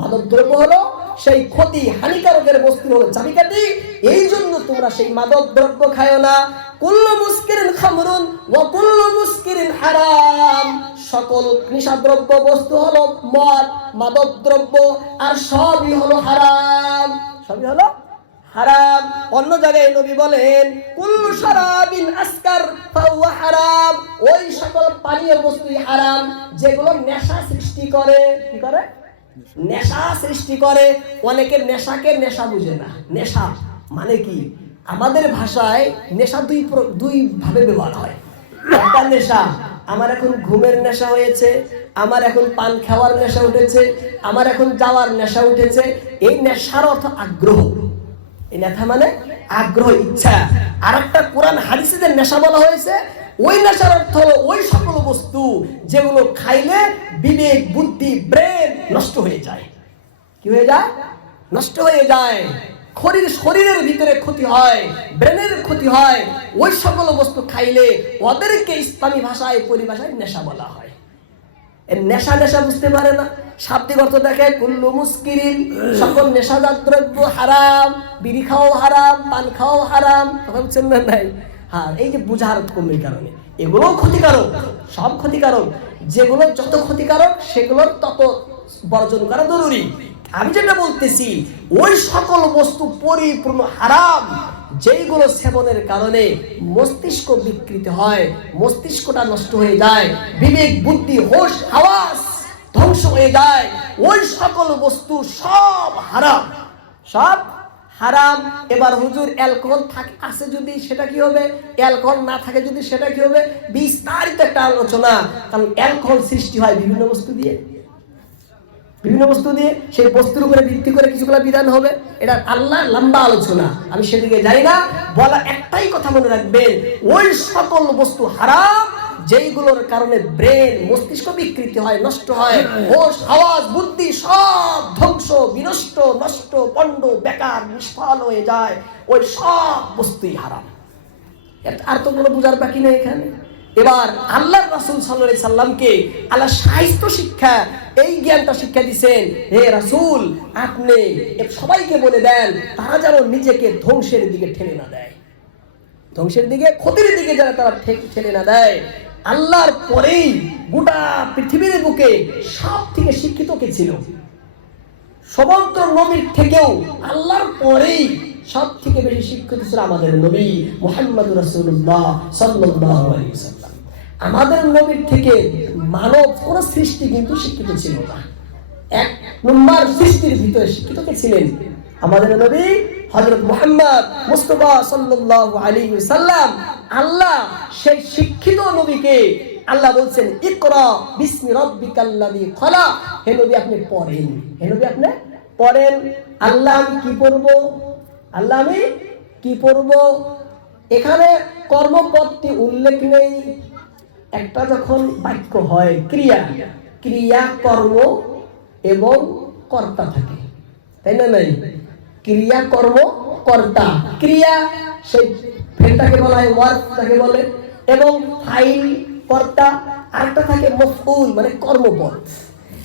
মাদক দ্রব্য হলো সেই ক্ষতি হানিকারকের বস্তু, হলো চাবিকাঠি। এই জন্য তোমরা সেই মাদক দ্রব্য খায়ো না। কুল্লু মুস্কিরিন খামরুন ওয়া কুল্লু মুস্কিরিন হারাম, সকল নিশাদ্রব্য বস্তু হলো মদ, মাদক দ্রব্য, আর সবই হলো হারাম, সবই হলো হারাম। অন্য জায়গায় নবী বলেন কুল্লু শারাবিন আসকার ফাহুয়া হারাম, ওই সকল পানীয় বস্তুই হারাম যেগুলো নেশা সৃষ্টি করে। কি করে? নেশা সৃষ্টি করে। অনেকের নেশাকে নেশা বুঝে না। নেশা মানে কি? আমাদের ভাষায় নেশা দুই ভাবে ব্যবহার হয়। একটা নেশা, আমার এখন ঘুমের নেশা হয়েছে, আমার এখন পান খাওয়ার নেশা উঠেছে, আমার এখন যাওয়ার নেশা উঠেছে। এই নেশার অর্থ আগ্রহ। এই নেশা মানে আগ্রহ, ইচ্ছা। আর একটা কোরআন হাদিসে যে নেশা বলা হয়েছে, ওই নেশার অর্থ হলো ওই সকল বস্তু যেগুলো খাইলে বিবেক, বুদ্ধি, ব্রেন নষ্ট হয়ে যায়। কি হয়ে যায়? নষ্ট হয়ে যায়। শরীরের ভিতরে ক্ষতি হয়, ব্রেনের ক্ষতি হয়। ওই সকল বস্তু খাইলে ওদেরকে ইসলামী ভাষায়, পরিভাষায় নেশা বলা হয়। নেশা নেশা বুঝতে পারে না। শাব্দিক অর্থ দেখে কুল্লু মুস্কিরিন, সকল নেশাজাত দ্রব্য হারাম। বিড়ি খাওয়াও হারাম, পান খাওয়াও হারাম। কথা বুঝছেন না? নাই। হ্যাঁ, এই যে বুঝার কমের কারণে এগুলোও ক্ষতিকারক, সব ক্ষতিকারক। যেগুলো যত ক্ষতিকারক সেগুলোর তত বর্জন করা জরুরি। আমি যেটা বলতেছি, ওই সকল বস্তু পরিপূর্ণ হারাম যেইগুলো সেবনের কারণে মস্তিষ্ক বিকৃত হয়, মস্তিষ্কটা নষ্ট হয়ে যায়, বিবেক, বুদ্ধি, হোশ, হাওয়াস ধ্বংস হয়ে যায়। ওই সকল বস্তু সব হারাম, সব হারাম। এবার হুজুর অ্যালকোহল আছে যদি সেটা কি হবে? অ্যালকোহল না থাকে যদি সেটা কি হবে? বিস্তারিত একটা আলোচনা। কারণ অ্যালকোহল সৃষ্টি হয় বিভিন্ন বস্তু দিয়ে, বিভিন্ন বস্তু দিয়ে। সেই বস্তুর উপরে ভিত্তি করে কিছুগুলো বিধান হবে। এটা আল্লাহ লম্বা আলোচনা, আমি সেদিকে যাই না। বলা একটাই কথা মনে রাখবেন, ওই সকল বস্তু হারাম যেইগুলোর কারণে ব্রেন, মস্তিষ্ক বিকৃতি হয়, নষ্ট হয়, হোশ, আওয়াজ, বুদ্ধি সব ধ্বংস, বিনষ্ট, নষ্ট, পণ্ড, বেকার, নিষ্ফল হয়ে যায়। ওই সব বস্তুই হারাম। আর তো কোনো বুঝার বাকি নেই এখানে। এবার আল্লাহর রাসূল সাল্লাল্লাহু আলাইহি সাল্লামকে আল্লাহ সাহিত্য শিক্ষা, এই জ্ঞানটা শিক্ষা দিয়েছেন। হে রাসূল, আপনি সবাইকে বলে দেন তারা যেন নিজেকে ধ্বংসের দিকে ঠেলে না দেয়, ধ্বংসের দিকে, ক্ষতির দিকে যেন তারা ঠেলে না দেয়। আল্লাহর পরেই গোটা পৃথিবীর বুকে সব থেকে শিক্ষিত কে ছিল? সমগ্র নবীর থেকেও আল্লাহর পরেই সব থেকে বেশি শিক্ষিত ছিল আমাদের নবী মুহাম্মদুর রাসূলুল্লাহ সাল্লাল্লাহু আলাইহি ওয়াসাল্লাম। আমাদের নবীর থেকে মানব কোন সৃষ্টি কিন্তু শিক্ষিত ছিল না। এক নম্বর সৃষ্টির ভিতরে শিক্ষিত কে ছিলেন? আমাদের নবী হযরত মুহাম্মদ মুস্তাফা সাল্লাল্লাহু আলাইহি ওয়াসাল্লাম। আল্লাহ সেই শিক্ষিত নবীকে আল্লাহ বলছেন ইকরা বিসমি রাব্বিকাল্লাযী খলাক। হে নবী আপনি পড়েন, হে নবী আপনি পড়েন। আল্লাহ আমি কি পড়ব? আল্লাহ আমি কি পড়ব? এখানে কর্মপদটি উল্লেখ নেই। একটা যখন বাক্য হয়, ক্রিয়া, ক্রিয়া, কর্ম এবং কর্তা থাকে, তাই না? নাই, ক্রিয়া, কর্ম, কর্তা। ক্রিয়া সেই ফেলটাকে বলা হয় ওয়ার্ক, তাকে বলে, এবং ফাইল, কর্তা। আরেকটা থাকে মফউল, মানে কর্মপদ।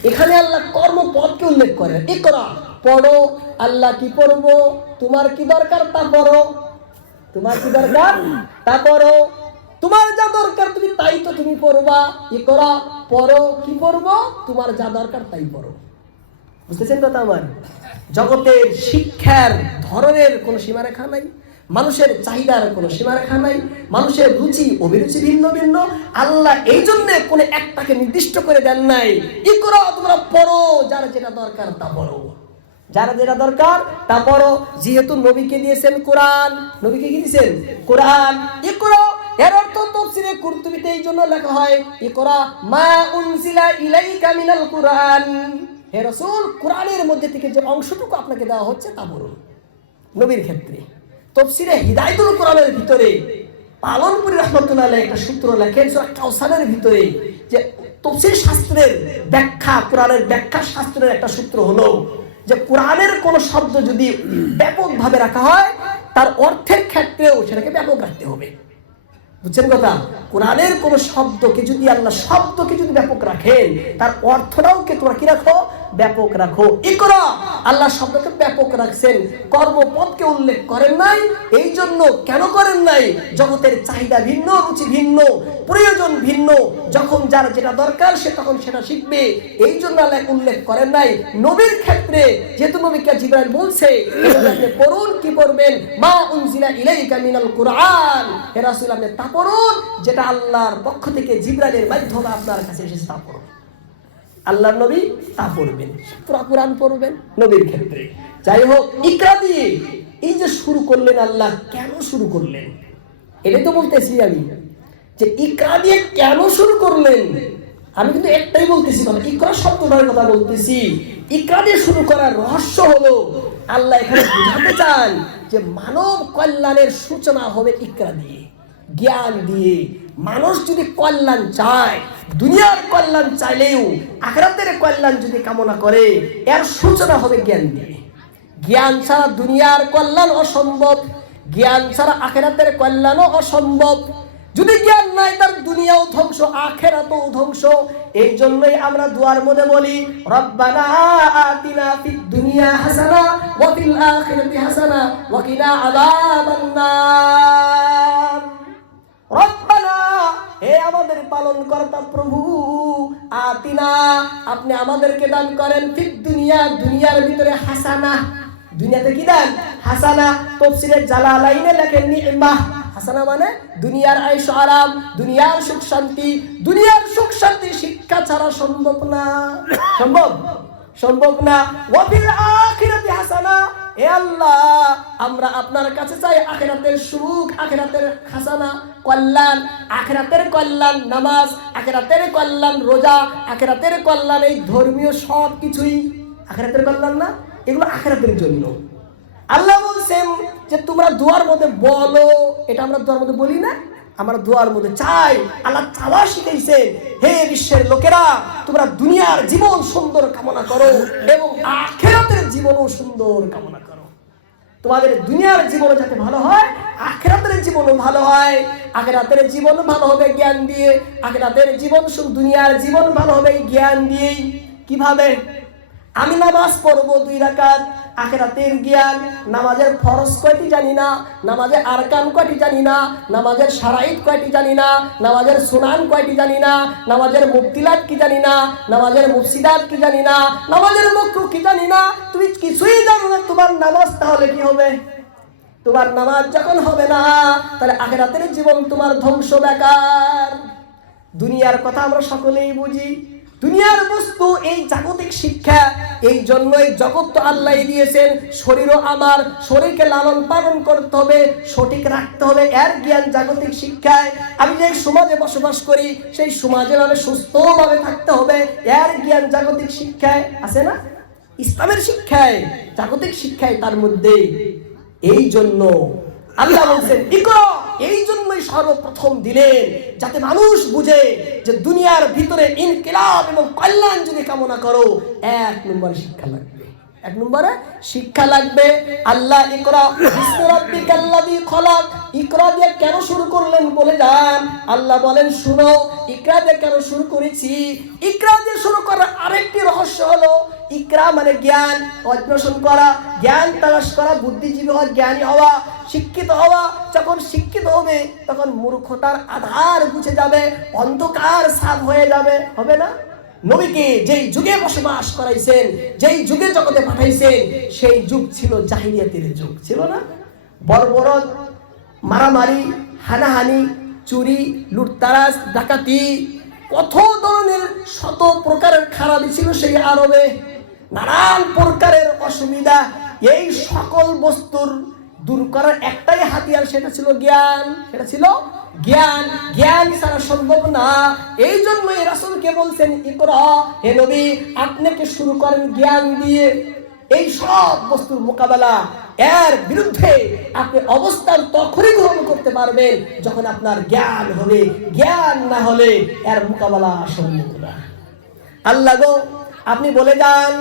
এখানে আল্লাহ কর্মপদকে উল্লেখ করেন। ইকরা, পড়ো। আল্লাহ কি পড়বো? তোমার কি দরকার তা পড়ো, তোমার কি দরকার তা পড়ো, তোমার যা দরকার তুমি তাই তো তুমি পড়বা। ইকরা, পড়ো। কি পড়বো? তোমার যা দরকার তাই পড়ো। বুঝতেছেন কথা আমার? জগতের শিক্ষার ধরনের কোনো সীমারেখা নাই, মানুষের চাহিদার কোনো সীমারেখা নাই, মানুষের রুচি অভিরুচি ভিন্ন ভিন্ন। আল্লাহ এই জন্য কোনো একটাকে নির্দিষ্ট করে দেন নাই। ইকরা, তোমরা পড়ো, যার যেটা দরকার তা পড়ো, যার যেটা দরকার তা পড়ো। যেহেতু নবীকে দিয়েছেন কোরআন, নবীকে কি দিয়েছেন? কোরআন। ইকরা, এর অর্থ তাফসীরে কুরতুবীতে এই জন্য লেখা হয় ইকরা মা উনজিলা ইলাইকা মিনাল কুরআন। হে রাসূল, কোরআনের মধ্যে থেকে যে অংশটুকু আপনাকে দেওয়া হচ্ছে তা পড়ুন। নবীর ক্ষেত্রে তাফসীরে হিদায়াতুল কোরআনের ভিতরে পালনপুরি রাহমাতুল্লাহ আলাইহি একটা সূত্র লেখেন সূরা কাউসারের ভিতরে, যে তাফসীর শাস্ত্রের ব্যাখ্যা, কোরআনের ব্যাখ্যা শাস্ত্রের একটা সূত্র হলো যে কোরআনের কোন শব্দ যদি ব্যাপকভাবে রাখা হয় তার অর্থের ক্ষেত্রেও সেটাকে ব্যাপক রাখতে হবে। বুঝছেন কথা? কোরআনের কোন শব্দকে যদি আল্লাহ শব্দকে যদি ব্যাপক রাখেন তার অর্থটাও কে তোমরা কি রাখো? ব্যাপক রাখো। ইকরা, আল্লাহ শব্দকে ব্যাপক রাখছেন, কর্মপদকে উল্লেখ করেন নাই। এই জন্য কেন করেন নাই? জগতের চাহিদা ভিন্ন, রুচি ভিন্ন, প্রয়োজন ভিন্ন, যখন যার যেটা দরকার সে তখন সেটা শিখবে, এই জন্য আল্লাহ উল্লেখ করেন নাই। নবীর ক্ষেত্রে যেহেতু নবীকে জিবরাইল বলছে আপনি পড়ুন, কি পড়বেন? মা উনজিলা ইলাইকা মিনাল কুরআন, হে রাসূল আপনি তা পড়ুন যেটা আল্লাহর পক্ষ থেকে জিবরাইলের মাধ্যমে আপনার কাছে এসেছে তা পড়ুন। আল্লাহর নবী তা পড়বেন, পুরা কোরআন পড়বেন নবীর ক্ষেত্রে। যাই হোক, ইকরা দিয়ে এই যে শুরু করলেন আল্লাহ, কেন শুরু করলেন এটাই তো বলতেছি আমি, যে ইকরা দিয়ে কেন শুরু করলেন। আমি কিন্তু একটাই বলতেছি কথা, ইকরা শব্দটার কথা বলতেছি। ইকরা দিয়ে শুরু করার রহস্য হলো আল্লাহ এখানে বোঝাতে চান যে মানব কল্যাণের সূচনা হবে ইকরা দিয়ে, জ্ঞান দিয়ে। মানুষ যদি কল্যাণ চায়, দুনিয়ার কল্যাণ চাইলেও আখিরাতের কল্যাণ যদি কামনা করে, এর সূচনা হবে জ্ঞান দিয়ে। জ্ঞান ছাড়া দুনিয়ার কল্যাণ অসম্ভব, জ্ঞান ছাড়া আখিরাতের কল্যাণও অসম্ভব। যদি জ্ঞান নাই তার দুনিয়াও ধ্বংস, আখিরাতও ধ্বংস। এই জন্যই আমরা দুয়ার মধ্যে বলি রব্বানা আতিনা ফিদ দুনিয়া হাসানা ওয়া ফিল আখিরাতি হাসানা ওয়া কিনা আযাবান নার। রব্বানা, হে আমাদের পালনকর্তা প্রভু, আতিনা আপনি আমাদেরকে দান করেন, ফিদ দুনিয়া দুনিয়ার ভিতরে হাসানা, দুনিয়াতে কি দান? হাসানা। তাফসীরে জালালাইনে লেখেন নি'মাহ। হাসানা মানে দুনিয়ার আয়েশ আরাম, দুনিয়ার সুখ শান্তি। দুনিয়ার সুখ শান্তি শিক্ষা ছাড়া সম্ভব না, সম্ভব না। ওয়া ফিল আখিরাতি হাসানা, হে আল্লাহ আমরা আপনার কাছে চাই আখিরাতের সুখ, আখিরাতের হাসানা কল্যাণ, আখিরাতের কল্যাণ নামাজ, আখিরাতের কল্যাণ রোজা, আখিরাতের কল্যাণ এই ধর্মীয় সব কিছুই আখিরাতের কল্যাণ না, এগুলো আখিরাতের জন্য। আল্লাহ বলছেন যে তোমরা দুয়ার মধ্যে বলো, এটা আমরা দুয়ার মধ্যে বলি না, আমরা দুয়ার মধ্যে চাই। আল্লাহ চাওয়া শিখাইছেন, হে বিশ্বের লোকেরা তোমরা দুনিয়ার জীবন সুন্দর কামনা করো এবং আখিরাতের জীবনও সুন্দর কামনা করো। তোমাদের দুনিয়ার জীবন যাতে ভালো হয়, আখিরাতের জীবনও ভালো হয়। আখিরাতের জীবন ভালো হবে জ্ঞান দিয়ে, আখিরাতের জীবন দুনিয়ার জীবন ভালো হবে জ্ঞান দিয়েই। কিভাবে? আমি নামাজ পড়বো 2 রাকাত, আখিরাতের জ্ঞান। নামাজের ফরজ কয়টি জানি না, নামাজের আরকান কয়টি জানি না, নামাজের শারাইত কয়টি জানি না, নামাজের সুনান কয়টি জানি না, নামাজের মুফতিলাত কি জানি না, নামাজের মুফসিদাত কি জানি না, নামাজের মাকরুহ কি জানি না। তুমি কিছুই জানো না, তোমার নামাজ তাহলে কি হবে? তোমার নামাজ যখন হবে না, তাহলে আখিরাতের জীবন তোমার ধ্বংস, বেকার। দুনিয়ার কথা আমরা সকলেই বুঝি, দুনিয়ার বস্তু এই জাগতিক শিক্ষা। এই জন্যই জগৎ তো আল্লাহ দিয়েছেন, শরীরও আমার, শরীরকে লালন পালন করতে হবে, সঠিক রাখতে হবে, এর জ্ঞান জাগতিক শিক্ষায়। আমি যে সমাজে বসবাস করি সেই সমাজে ভাবে সুস্থভাবে থাকতে হবে, এর জ্ঞান জাগতিক শিক্ষায় আছে না, ইসলামের শিক্ষায়, জাগতিক শিক্ষায় তার মধ্যে। এই জন্য আল্লাহ বলছেন ইকরা, এই জন্যই সর্বপ্রথম দিলেন যাতে মানুষ বুঝে যে দুনিয়ার ভিতরে ইনকিলাব এবং কল্যাণ যদি কামনা করো, 1 নম্বরে শিক্ষা লাগবে, 1 নম্বরে শিক্ষা লাগবে। আল্লাহ ইকরা বিসমি রাব্বিকাল্লাযী খলাক, ইকরা দিয়ে কেন শুরু করলেন বলে যান। আল্লাহ বলেন শুনো, ইকরা দিয়ে কেন শুরু করেছি। ইকরা দিয়ে শুরু করার আরেকটি রহস্য হলো, ইকরা মানে জ্ঞান অন্বেষণ করা, জ্ঞান তালাশ করা, বুদ্ধিজীবী হওয়া, জ্ঞানী হওয়া, শিক্ষিত হওয়া। যখন শিক্ষিত হবে তখন মূর্খতার আধার মুছে যাবে, অন্ধকার সাফ হয়ে যাবে, হবে না? নবীকে যেই যুগে বসবাস করাইছেন, যেই যুগে জগতে পাঠাইছেন, সেই যুগ ছিল জাহিলিয়াতের যুগ, ছিল না? বর্বরতা, মারামারি, হানাহানি, চুরি, লুটতারাজ, ডাকাতি, কত ধরনের শত প্রকারের খারাপি ছিল সেই আরবে, নানান প্রকারের অসুবিধা। এই সকল বস্তুর দূর করার একটাই হাতিয়ার, সেটা ছিল জ্ঞান, সেটা ছিল জ্ঞান, জ্ঞান ছাড়া সম্ভব না। এই জন্যই রাসূলকে বলছেন ইকরা, হে নবী আপনাকে শুরু করেন জ্ঞান দিয়ে। এই সব বস্তুর মোকাবেলা, এর বিরুদ্ধে আপনি অবস্থান তখনই গ্রহণ করতে পারবেন যখন আপনার জ্ঞান হবে। জ্ঞান না হলে এর মোকাবেলা সম্ভব না। আল্লাহ গো, আপনি বলে যান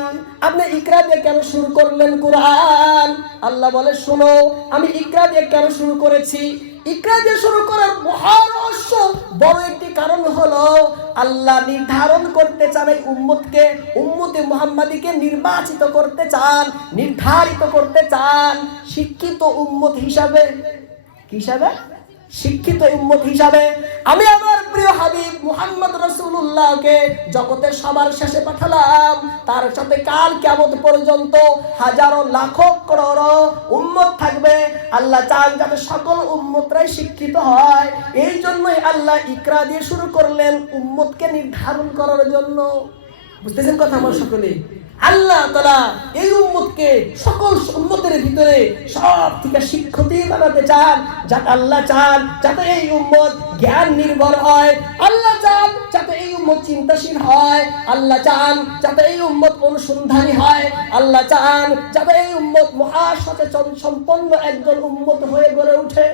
আপনি ইকরা দিয়ে কেন শুরু করলেন কোরআন? আল্লাহ বলে শোনো, আমি ইকরা দিয়ে কেন শুরু করেছি। ইকরা দিয়ে শুরু করার মহারহস্য বড় একটি কারণ হলো আল্লাহ নির্ধারণ করতে চান এই উম্মতকে, উম্মতে মুহাম্মাদীকে নির্বাচিত করতে চান, নির্ধারিত করতে চান শিক্ষিত উম্মত হিসাবে। কি হিসাবে? শিক্ষিত উম্মত হিসাবে। আমি আমার প্রিয় হাবিব মুহাম্মদ রাসূলুল্লাহকে জগতের সবার শেষে পাঠালাম। তার সাথে কাল কিয়ামত পর্যন্ত হাজারো লাখো করোড়ো উম্মত থাকবে। আল্লাহ চান যাতে সকল উম্মতরাই শিক্ষিত হয়। এই জন্যই আল্লাহ ইকরা দিয়ে শুরু করলেন উম্মতকে নির্ধারণ করার জন্য। বুঝতেছেন কথা আমার সকলে? আল্লাহ তাআলা এই উম্মতকে সকল উম্মতের ভিতরে সব থেকে শিক্ষিত বানাতে চান। যাতে আল্লাহ চান যাতে এই উম্মত জ্ঞান নির্ভর হয়, আল্লাহ চান যাতে এই উম্মত চিন্তাশীল হয়, আল্লাহ চান যাতে এই উম্মত অনুসন্ধানী হয়, আল্লাহ চান যাতে এই উম্মত মহাসচেতন সম্পন্ন একজন উম্মত হয়ে গড়ে ওঠে।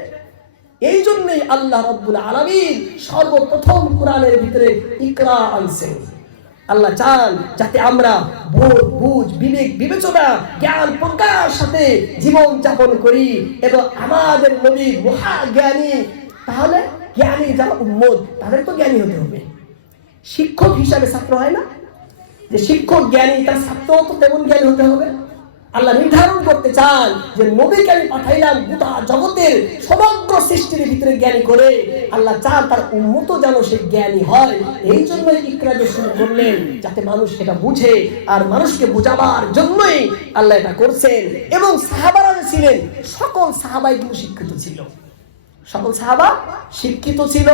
এই জন্যই আল্লাহ রাব্বুল আলামিন সর্বপ্রথম কোরআনের ভিতরে ইকরা আনছেন। আল্লাহ চান যাতে আমরা বোধ, বুঝ, বিবেক, বিবেচনা, জ্ঞান, প্রজ্ঞার সাথে জীবন যাপন করি এবং আমাদের নবী মহাজ্ঞানী। তাহলে জ্ঞানী যারা উম্মত তাদের তো জ্ঞানী হতে হবে। শিক্ষক হিসাবে ছাত্র হয় না যে শিক্ষক জ্ঞানী, তার ছাত্রও তো তেমন জ্ঞানী হতে হবে। আল্লাহ নির্ধারণ করতে চান যে নবীকে আমি পাঠাইলাম গোটা জগতের সমগ্র সৃষ্টির ভিতরে জ্ঞানী করে। আল্লাহ চান তার উম্মত যেন সে জ্ঞানী হয়। এই জন্যই ইকরা দিয়ে শুরু করলেন যাতে মানুষ এটা বুঝে, আর মানুষকে বোঝাবার জন্যই আল্লাহ এটা করছেন। এবং সাহাবারা ছিলেন, সকল সাহাবাই কিন্তু শিক্ষিত ছিল। সকল সাহাবা শিক্ষিত ছিল,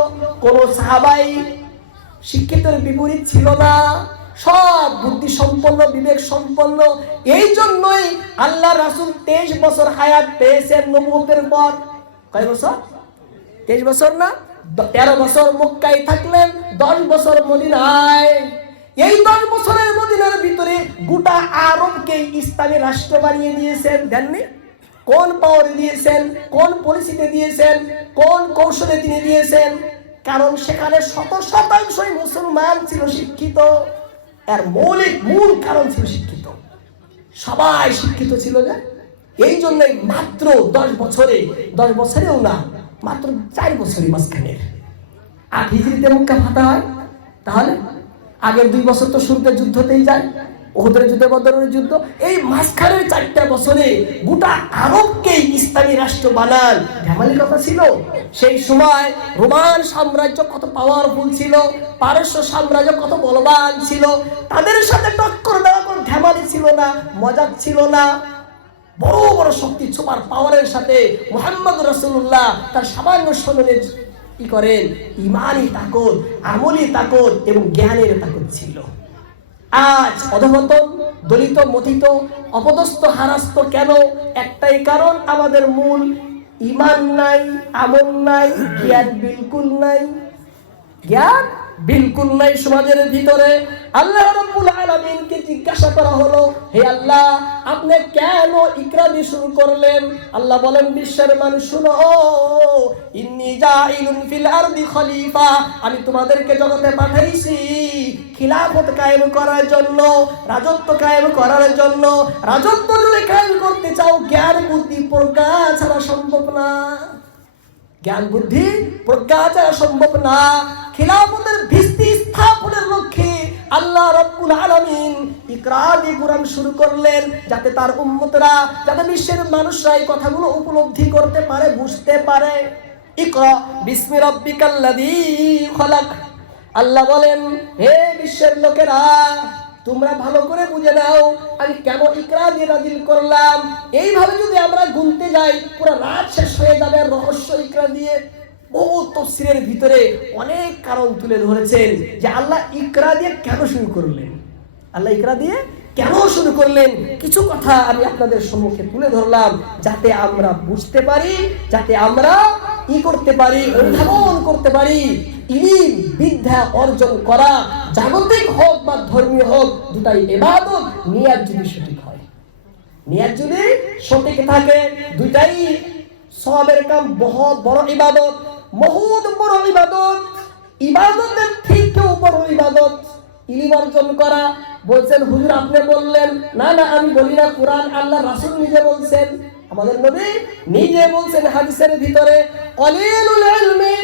কোন সাহাবাই শিক্ষিতের বিপরীত ছিল না। সব বুদ্ধি সম্পন্ন, বিবেক সম্পন্ন। এই জন্যই আল্লাহ রাসূল 23 বছর হায়াত পেয়েছেন নবুয়তের পর। কয় বছর? 23 বছর না, 13 বছর মক্কায় থাকলেন, 10 বছর মদিনায়। এই 10 বছরের মদিনার ভিতরে গোটা আরবকে ইসলামী রাষ্ট্র বানিয়ে দিয়েছেন। দেননি? কোন পাওয়ারে দিয়েছেন, কোন পরিস্থিতিতে দিয়েছেন, কোন কৌশলে তিনি দিয়েছেন? কারণ সেখানে 100% মুসলমান ছিল শিক্ষিত। এর মূল কারণ ছিল শিক্ষিত। সবাই শিক্ষিত ছিল না। এই জন্যই মাত্র 10 বছরেও না, মাত্র 4 বছরই মাঝখানের 8 হিজরিতে মক্কা ফাতা হয়। তাহলে আগের 2 বছর তো শুরুতে যুদ্ধতেই যায়, উহুদের যুদ্ধ, বদরের যুদ্ধ। এই মাঝখানের 4টা বছরে গোটা আরবকে ইসলামী রাষ্ট্র বানান ঝামেলি কথা ছিল? সেই সময় রোমান সাম্রাজ্য কত পাওয়ারফুল ছিল, পারস্য সাম্রাজ্য কত বলবান ছিল। তাদের সাথে টক্কর দেওয়া কোনো ঝামেলি ছিল না, মজাক ছিল না। বড় বড় শক্তি, সুপার পাওয়ারের সাথে মুহাম্মদ রাসূলুল্লাহ তার সামান্য সৈন্যদের কি করেন? ইমানি তাকত, আমলি তাকত এবং জ্ঞানের তাকত ছিল। আজ অধঃপতন, দলিত, মথিত, অপদস্থ, হারাস্ত কেন? একটাই কারণ, আমাদের মূল ঈমান নাই, আমল নাই, জ্ঞান বিলকুল নাই। জ্ঞান বিলকুল নাই সমাজের ভিতরে। আল্লাহ রাব্বুল আলামিনকে জিজ্ঞাসা করা হলো, হে আল্লাহ আপনি কেন ইকরা দিয়ে শুরু করলেন? আল্লাহ বলেন, বিশ্বের মানুষ শুনো, ইন্নী জাইলুন ফিল আরদি খলিফা, আমি তোমাদেরকে জগতে পাঠাইছি খিলাফত কায়েম করার জন্য, রাজত্ব কায়েম করার জন্য। রাজত্ব যদি কায়েম করতে চাও জ্ঞান বুদ্ধি প্রজ্ঞা ছাড়া সম্ভব না। জ্ঞান বুদ্ধি প্রজ্ঞা ছাড়া সম্ভব না। খিলাফতের ভিত্তি স্থাপনের লক্ষ্যে আল্লাহ রাব্বুল আলামিন ইকরা দিয়ে কোরআন শুরু করলেন যাতে তার উম্মতরা, যাতে বিশ্বের মানুষরা এই কথাগুলো উপলব্ধি করতে পারে, বুঝতে পারে। ইকরা বিসমি রাব্বিকাল্লাযী খলাক। আল্লাহ বলেন, হে বিশ্বের লোকেরা তোমরা ভালো করে বুঝে নাও আমি কেন ইকরা দিয়ে নাযিল করলাম। এইভাবে যদি আমরা গুনতে যাই পুরো রাত শেষ হয়ে যাবে রহস্য ইকরা দিয়ে। বহু তাফসীরের ভিতরে অনেক কারণ তুলে ধরেছেন যে আল্লাহ ইকরা দিয়ে কেন শুরু করলেন, আল্লাহ ইকরা দিয়ে কেন শুরু করলেন। কিছু কথা আমি আপনাদের সম্মুখে তুলে ধরলাম যাতে আমরা বুঝতে পারি, যাতে আমরা করতে পারি, অনুধাবন করতে পারি। ইলম বিদ্যা অর্জন করা, জাগতিক হোক বা ধর্মীয় হোক, দুটাই ইবাদত। নিয়াত যদি সঠিক হয়, নিয়াত যদি সঠিক থাকে, দুটাই সওয়াবের কাম, বহুত বড় ইবাদত, বহুত বড় ইবাদত। ইবাদতের থেকেও বড় ইবাদত ইলম অর্জন করা। বলছেন হুজুর আপনি বললেন, না না আমি বলি না, কুরআন আল্লাহ রাসূল নিজে বলছেন, আমাদের নবী নিজে বলছেন হাদিসের ভিতরে, কলিলুল ইলমি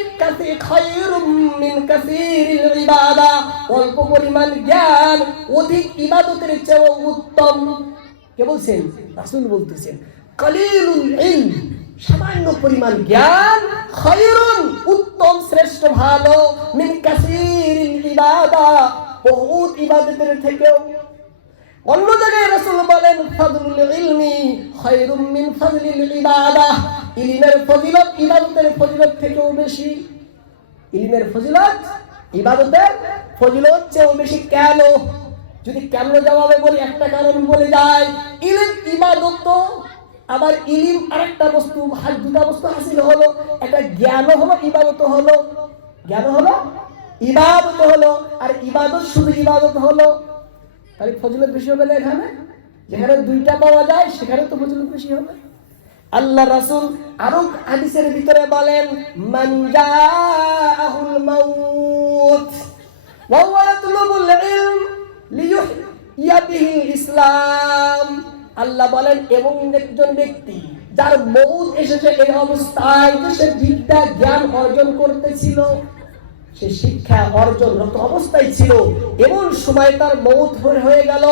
খায়রুম মিন কাসীরিল ইবাদা, অল্প পরিমাণ জ্ঞান অধিক ইবাদতের চেয়ে উত্তম। কে বলছেন? রাসূল বলতেছেন কলিলুল ইলম, সামান্য পরিমাণ জ্ঞান, খায়রুন উত্তম, শ্রেষ্ঠ, ভালো, মিন কাসীরিল ইবাদা বহুত ইবাদতের থেকেও। অন্য জায়গায় রাসূল বলেন ফাদলুল ইলমি খায়রুম মিন ফাদলিল ইবাদা, ইলমের ফজিলত ইবাদতের ফজিলত থেকেও বেশি। ইলমের ফজিলত ইবাদতের ফজিলত চেয়েও বেশি। কেন? যদি কেন জবাবে বলি, একটা কারণ বলে যায়, ইলম ইবাদত, আবার ইলম আরেকটা বস্তু, দুটা বস্তু হাসিল হলো, একটা জ্ঞান হলো, ইবাদত হলো। জ্ঞান হলো, ইবাদত হলো, আর ইবাদত শুধু ইবাদত হলো, তাহলে ফজিলত বেশি হবে না? এখানে যেখানে দুইটা পাওয়া যায় সেখানে তো ফজিলত বেশি হবে। আল্লাহ রাসূল আরো হাদিসের ভিতরে বলেন, মান জাআহুল মাউত ওয়া হুয়া ইয়াতলুবুল ইলম লিইহইয়া বিহিল ইসলাম। আল্লাহ বলেন, এবং একজন ব্যক্তি যার মউত এসেছে এই অবস্থায় যে সে বিদ্যা জ্ঞান অর্জন করতেছিল, সে শিক্ষা অর্জনরত অবস্থায় ছিল, এমন সময় তার মউত হয়ে গেল।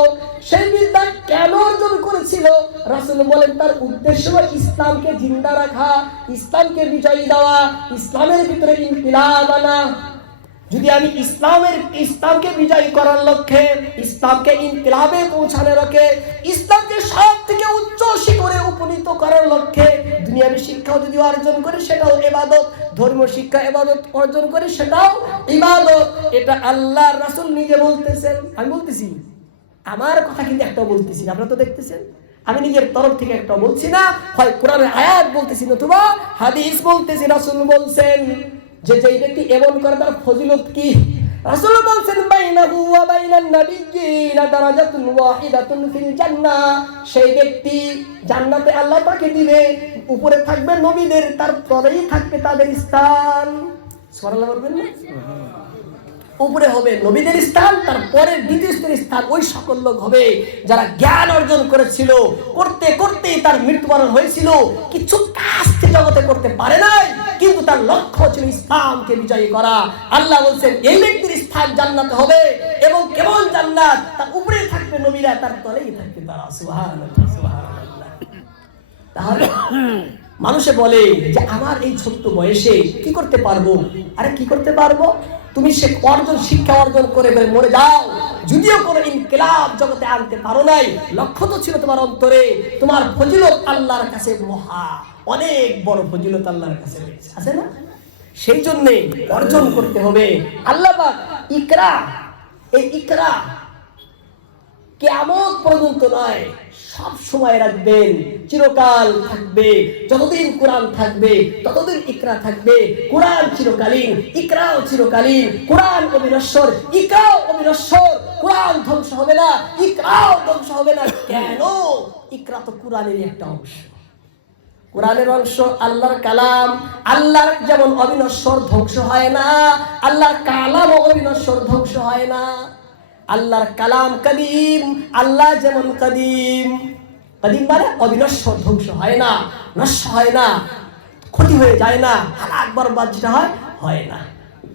সেই বিদ্যা কেন অর্জন করেছিল? রাসূল বলেন তার উদ্দেশ্য ইসলামকে জিন্দা রাখা, ইসলামকে বিজয়ী দেওয়া, ইসলামের ভিতরে ইনকিলাব আনা। যদি আমি ইসলামকে বিজয়ী করার লক্ষ্যে, ইসলামকে ইনকিলাবে পৌঁছানোর লক্ষ্যে, ইসলামকে সব থেকে উচ্চ শিখরে উপনীত করার লক্ষ্যে দুনিয়াবী শিক্ষাও যদি অর্জন করি সেটাও ইবাদত, ধর্মীয় শিক্ষা ইবাদত অর্জন করি সেটাও ইবাদত। এটা আল্লাহর রাসূল নিজে বলতেছেন, আমি বলতেছি, আমার কথা কিন্তু একটাও বলতেছি না, আপনারা তো দেখতেছেন। আমি নিজের তরফ থেকে একটাও বলছি না, হয় কোরআনের আয়াত বলতেছি নতুবা হাদিস বলতেছি। রাসূল বলছেন যে যেই ব্যক্তি এমন করে তার ফজিলত কি? রাসূল বলছেন বাইনাহু ওয়া বাইনান নাবিয়্যিনা দারাজাতুন ওয়াহিদাতুন ফিল জান্নাহ, সেই ব্যক্তি জান্নাতে আল্লাহ তাকে দিবে, উপরে থাকবে নবীদের, তার তলেই থাকবে তাদের স্থান। সুবহানাল্লাহ বলবেন না? উপরে হবে নবীদের স্থান, তারপরে দ্বিতীয় স্থান ওই সকল লোক হবে যারা জ্ঞান অর্জন করেছিল, করতে করতে তার মৃত্যুবরণ হয়েছিল, কিছু কাজ জগতে করতে পারে নাই, কিন্তু তার লক্ষ্য ছিল ইসলামকে বিজয়ী করা। আল্লাহ বলছেন এই ব্যক্তির স্থান জান্নাতে হবে, এবং কেবল জান্নাত, তার উপরে থাকবে নবীরা, তার তলেই থাকবে তারা। সুবহানাল্লাহ, সুবহানাল্লাহ। তাহলে মানুষে বলে যে আমার এই ছোট্ট বয়সে কি করতে পারবো? আরে কি করতে পারবো? তুমি শিক্ষা অর্জন করে মরে যাও, যদিও কোনো ইনকিলাব জগতে আনতে পারো নাই, লক্ষ্য তো ছিল তোমার অন্তরে। তোমার ফজিলত আল্লাহর কাছে মহা, অনেক বড় ফজিলত আল্লাহর কাছে রয়েছে, আছে না? সেই জন্য অর্জন করতে হবে। আল্লাহ পাক ইকরা, এই ইকরা কিয়ামত পর্যন্ত নয়, সব সময় রাখবেন, চিরকাল থাকবে। যতদিন কোরআন থাকবে ততদিন ইকরা থাকবে। কোরআন চিরকালীন, ইকরাও চিরকালীন। কোরআন অবিনশ্বর, ইকরাও অবিনশ্বর। কোরআন ধ্বংস হবে না, ইকরাও ধ্বংস হবে না। কেন? ইকরা তো কোরআনেরই একটা অংশ, কোরআনের অংশ, আল্লাহর কালাম। আল্লাহর যেমন অবিনশ্বর, ধ্বংস হয় না, আল্লাহর কালামও অবিনশ্বর, ধ্বংস হয় না। আল্লাহর কালাম কাদিম, আল্লাহ যেমন কাদিম। কাদিম মানে অবিনশ্বর, ধ্বংস হয় না, নষ্ট হয় না, ক্ষতি হয়ে যায় না, হালাক বরবাদ যেটা হয় না।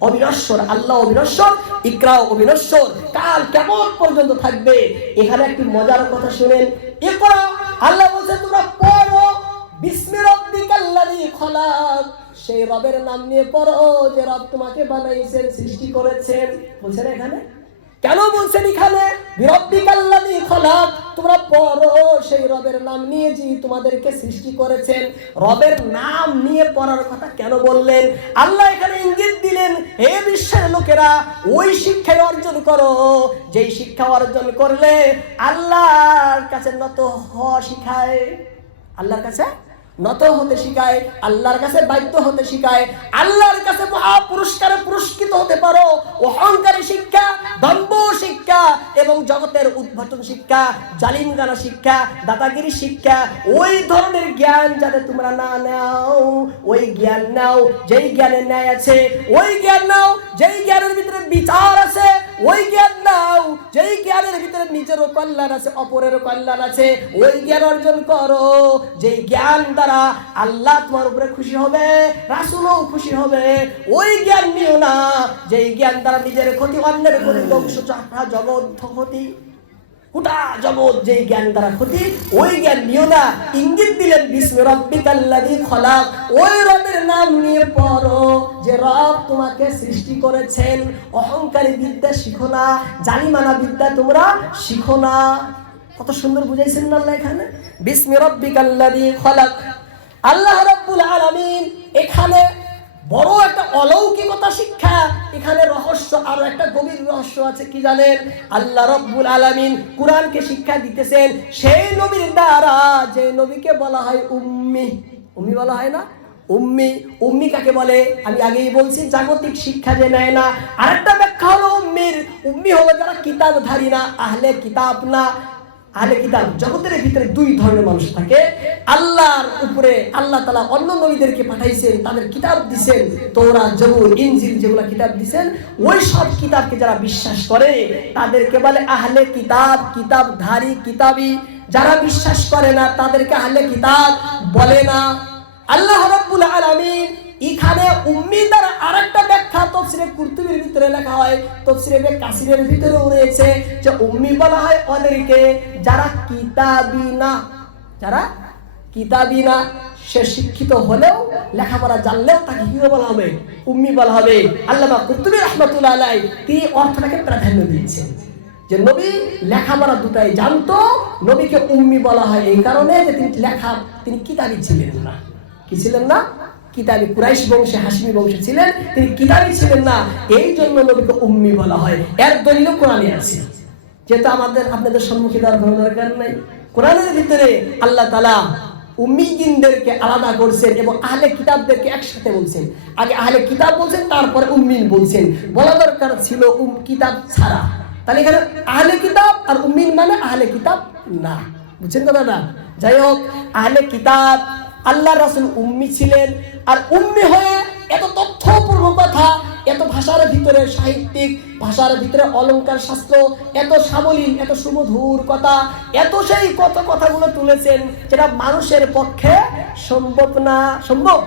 অবিনশ্বর, আল্লাহ অবিনশ্বর, ইকরাও অবিনশ্বর, কাল কিয়ামত পর্যন্ত থাকবে। এখানে একটি মজার কথা শুনেন। ইকরা, আল্লাহ বলছে তোমরা পড়ো, বিসমি রাব্বিকাল্লাযী খলাক, সেই রবের নাম নিয়ে পড়ো যে রব তোমাকে বানাইছেন, সৃষ্টি করেছেন। বলছেন এখানে কেন? বলছেন এখানে বিরব্বিকাল্লাযী খলাক, তোমরা পড়ো সেই রবের নাম নিয়ে যিনি তোমাদেরকে সৃষ্টি করেছেন। রবের নাম নিয়ে পড়ার কথা কেন বললেন? আল্লাহ এখানে ইঙ্গিত দিলেন, হে বিশ্বের লোকেরা, ওই শিক্ষা অর্জন করো যেই শিক্ষা অর্জন করলে আল্লাহর কাছে নত হওয়া শিখায়। আল্লাহর কাছে নত হতে শিখায়, আল্লাহর কাছে বাধ্য হতে শিখায়, আল্লাহর কাছে মহা পুরস্কারে পুরস্কৃত হতে পারো। অহংকারী শিক্ষা, দম্ভ শিক্ষা এবং জগতের উদ্ভাটন শিক্ষা, জালিমগানা শিক্ষা, দাদাগিরি শিক্ষা, ওই ধরনের জ্ঞান যাতে তোমরা না নাও, ওই জ্ঞান নাও যেই জ্ঞানের ন্যায় আছে, ওই জ্ঞান নাও যেই জ্ঞানের ভিতরে বিচার আছে, ওই জ্ঞান নাও যেই জ্ঞানের ভিতরে নিজেরও কল্যাণ আছে, অপরেরও কল্যাণ আছে, ওই জ্ঞান অর্জন করো যেই জ্ঞান দ্বারা আল্লাহ তোমার উপরে খুশি হবে, রাসূলও খুশি হবে। ওই জ্ঞান নিও না যেই জ্ঞান দ্বারা নিজের ক্ষতি, অন্যের ক্ষতি, ধ্বংস, চাকরা, জগৎ ক্ষতি, গোটা জগৎ যেই জ্ঞান দ্বারা ক্ষতি, ওই জ্ঞান নিও না। ইঙ্গিত দিলেন বিসমি রাব্বিকাল্লাযী খলাক, ওই রবের নাম নিয়ে পড়ো যে রব তোমাকে সৃষ্টি করেছেন। অহংকারী বিদ্যা শিখো না, জালিমানা বিদ্যা তোমরা শিখো না। কত সুন্দর বুঝাইছেন না আল্লাহ এখানে, বিসমি রাব্বিকাল্লাযী খলাক। আল্লাহ রাব্বুল আলামিন এখানে বড় একটা অলৌকিকতা শিক্ষা, এখানে রহস্য, আরো একটা গভীর রহস্য আছে। কি জানেন? আল্লাহ রাব্বুল আলামিন কুরআনকে শিক্ষা দিতেছেন সেই নবীর দ্বারা যে নবীকে বলা হয় উম্মি। উম্মি বলা হয় না? উম্মি, উম্মি কাকে বলে? আমি আগেই বলছি, জাগতিক শিক্ষা যে নেয় না। আরেকটা ব্যাখ্যা হলো উম্মির, উম্মি হলো যারা কিতাবধারী না, আহলে কিতাব না। আহলে কিতাব জগতের ভিতরে দুই ধরনের মানুষ থাকে। আল্লাহর উপরে আল্লাহ তাআলা অন্য নবীদেরকে পাঠাইছেন, তাদের কিতাব দিবেন, তাওরাত, জবুর, ইনজিল যেগুলা কিতাব দিবেন, ওই সব কিতাবকে যারা বিশ্বাস করে তাদেরকে বলে আহলে কিতাব, কিতাবধারী, কিতাবী। যারা বিশ্বাস করে না তাদেরকে আহলে কিতাব বলে না। আল্লাহ রাব্বুল আলামিন এখানে উম্মি দ্বারা আরেকটা ব্যাখ্যা তাফসীরে কুরতুবীর ভিতরে লেখা হয়, তাফসীরে ইবনে কাসিরের ভিতরেও রয়েছে যে উম্মি বলা হয় ওদেরকে যারা কিতাবী না। যারা কিতাবী না, সে শিক্ষিত হলেও লেখাপড়া জানলেও তাকে কি বলা হবে? উম্মি বলা হবে। আল্লামা কুরতুবী রাহমাতুল্লাহ আলাইহি তিনি অর্থটাকে প্রাধান্য দিয়েছেন যে নবী লেখাপড়া দুটাই জানতো। নবীকে উম্মি বলা হয় এই কারণে যে তিনি কিতাবী ছিলেন না। কি ছিলেন না? কিতাবী। কুরাইশ বংশে, হাশিমি বংশে ছিলেন, তিনি কিতাবী ছিলেন না, এই জন্য নবীকে উম্মি বলা হয়। এর দলিল কোরআনে আছে, যেটা আপনাদের সম্মুখে দেওয়ার কোনো দরকার নাই। কোরআনের ভিতরে আল্লাহ তাআলা উম্মিয়িনদেরকে আলাদা করছেন এবং আহলে কিতাবদেরকে একসাথে বলছেন। আগে আহলে কিতাব বলছেন, তারপরে উম্মিন বলছেন। বলা দরকার ছিল কিতাব ছাড়া। তাহলে এখানে আহলে কিতাব আর উম্মিন মানে আহলে কিতাব না। বুঝছেন কথাটা? যাই হোক, আহলে কিতাব, আল্লাহ রাসূল উম্মি ছিলেন। আর উম্মি হয়ে এত তথ্যপূর্ণ কথা, এত ভাষার ভিতরে সাহিত্যিক, ভাষার ভিতরে অলংকার শাস্ত্র, এত সাবলীল, এত সুমধুর কথা, এত সেই কথাগুলো তুলেছেন যেটা মানুষের পক্ষে সম্ভব না। সম্ভব?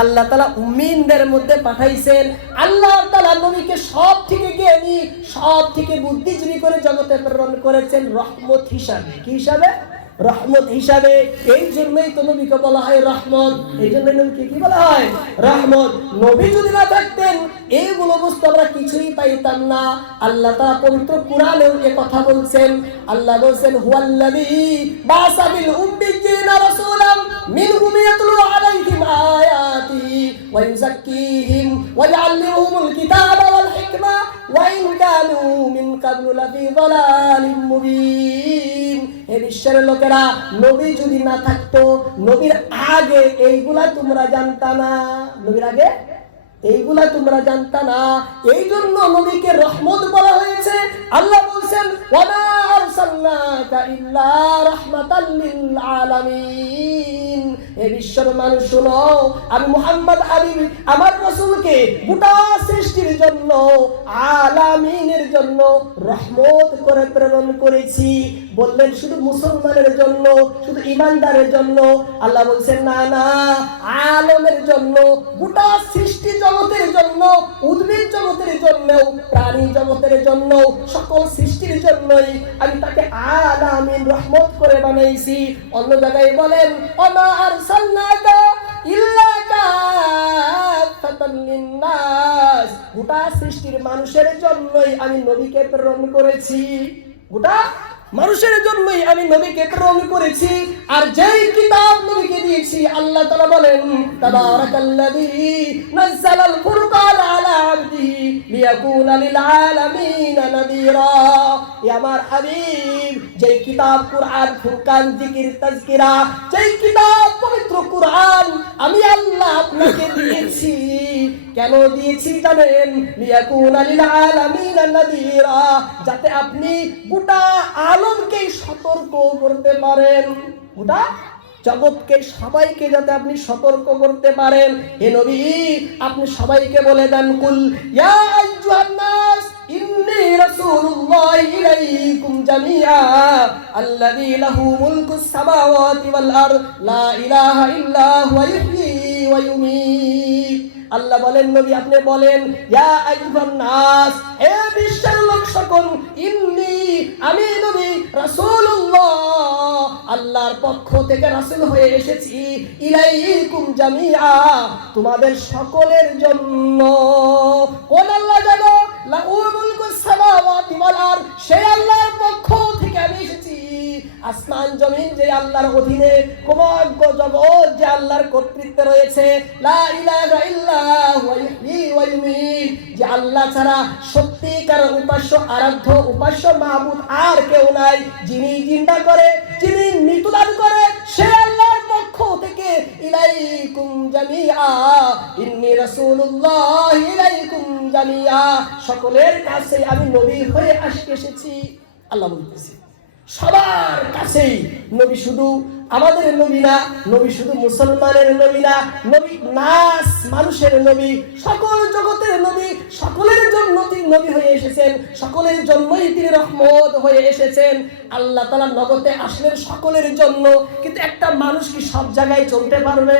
আল্লাহ তাআলা উম্মিনদের মধ্যে পাঠাইছেন। আল্লাহ তাআলা নবীকে সব থেকে জ্ঞানী, সব থেকে বুদ্ধিজীবী করে জগতে প্রেরণ করেছেন রহমত হিসাবে। কি হিসাবে? রহমত হিসাবে। এই জন্যই তো নবীকে বলা হয় রহমত। এই জন্য নবীকে কি বলা হয়? রহমত। নবী যদি না থাকতেন এইগুলো বুঝতে আমরা কিছুই পাইতাম না। আল্লাহ তাআলা পবিত্র কোরআনেও এই কথা বলছেন। আল্লাহ বলছেন হুয়াল্লাযী বা'সা বিল উম্মিয়্যিনা রাসূলাম মিনহুম ইয়াতলু আলাইহিম আয়াতিহি ওয়া ইউযাক্কিহিম ওয়া ইউআল্লিমুহুমুল কিতাবা ওয়াল হিকমা ওয়া ইন কানু মিন ক্বাবলু লাফি যালালিম মুবিন। এই বিশ্বের লোকেরা, নবী যদি না থাকতো, নবীর আগে এইগুলা তোমরা জানতা না। নবীর আগে এইগুলা তোমরা জানতা না, এই জন্য নবীকে রহমত বলা হয়েছে। আল্লাহ বলছেন ওয়া মা আরসালনাকা ইল্লা রাহমাতাল লিল আলামিন। এই বিশ্বের মানুষ শোনো, আমি মুহাম্মদ হাবিব আমার রাসূলকে গোটা সৃষ্টির জন্য, আলামিনের জন্য রহমত করে প্রেরণ করেছি। বললেন শুধু মুসলমানের জন্য, শুধু ঈমানদারের জন্য? আল্লাহ বলছেন না না, আলমের জন্য, গোটা সৃষ্টি জগতের জন্য, উদ্ভিদ জগতের জন্য, প্রাণী জগতের জন্য, সকল সৃষ্টির জন্যই আমি তাকে আলামিন রহমত করে বানাইছি। অন্য জায়গায় বলেন ওমা আরসালনাকা ইল্লা কাফাতান লিন-নাস, গোটা সৃষ্টির মানুষের জন্যই আমি নবীকে প্রেরণ করেছি। গোটা মানুষের জন্যই আমি নবীকে প্রেরণ করেছি। আর যেই কিতাব নবীকে দিয়েছি, আল্লাহ তাআলা বলেন তাবারাকাল্লাযী নাযালাল ফুরকান আলা আবদিহি লিয়াকুনা লিল আলামিন নাযীরা। এ আমার হাবিব যেই কিতাব কুরআন, ফুরকান, জিকির, তাজকিরা, যেই কিতাব পবিত্র কুরআন আমি আল্লাহ আপনাকে দিয়েছি। কেন দিয়েছি জানেন? লিয়াকুনা লিল আলামিন নাযীরা, যাতে আপনি গোটা আলমকে সতর্ক করতে পারেন, গোটা জগৎকে, সবাইকে যাতে আপনি সতর্ক করতে পারেন। হে নবী, আপনি সবাইকে বলে দেন, কুল ইয়া আইয়ুহান নাস ইন্নী রাসূলুল্লাহি ইলাইকুম জামিআ আল্লাযী লাহু মুলকুস সামাওয়াতি ওয়াল আরদ লা ইলাহা ইল্লা হুয়া ইহয়ী ওয়া ইউমীত। আল্লাহ বলেন, নবী আপনি বলেন, ইয়া আইয়ুহান নাস, হে বিশ্বের লোক সকল, ইন্নী, আমি নবী, রাসূলুল্লাহ, আল্লাহর পক্ষ থেকে রাসূল হয়ে এসেছি, ইলাইকুম জামিআ, তোমাদের সকলের জন্য। কোন আল্লাহ জানো? লাহু মুলকুস সামাওয়াতি ওয়াল আরদ, সেই আল্লাহর পক্ষ থেকে আমি এসেছি। আসমান জমিন যে আল্লাহর অধীনে, সমগ্র জগৎ যে আল্লাহর কর্তৃত্বে রয়েছে, লা ইলাহা ইল্লা হুয়া ইহয়ী ওয়া ইউমীত, যে আল্লাহ ছাড়া সত্যিকার উপাস্য, আরাধ্য, উপাস্য মাবুদ আর কেউ নাই, যিনি জিন্দা করে, যিনি মৃত্যু দান করে, সে আল্লাহর পক্ষ থেকে ইলাইকুম জামিআ ইন্নী রাসূলুল্লাহ ইলাইকুম জামিআ, সকলের কাছে আমি নবী হয়ে এসেছি। আল্লাহ বলতেছে সবার কাছেই নবী, শুধু আমাদের নবী না, নবী শুধু মুসলমানের নবী না, নবী নাস, মানুষের নবী, সকল জগতের নবী, সকলের জন্য তিনি নবী হয়ে এসেছেন, সকলের জন্যই তিনি রহমত হয়ে এসেছেন। আল্লাহ তাআলা নগদে আসলেন সকলের জন্য, কিন্তু একটা মানুষ কি সব জায়গায় চলতে পারবে?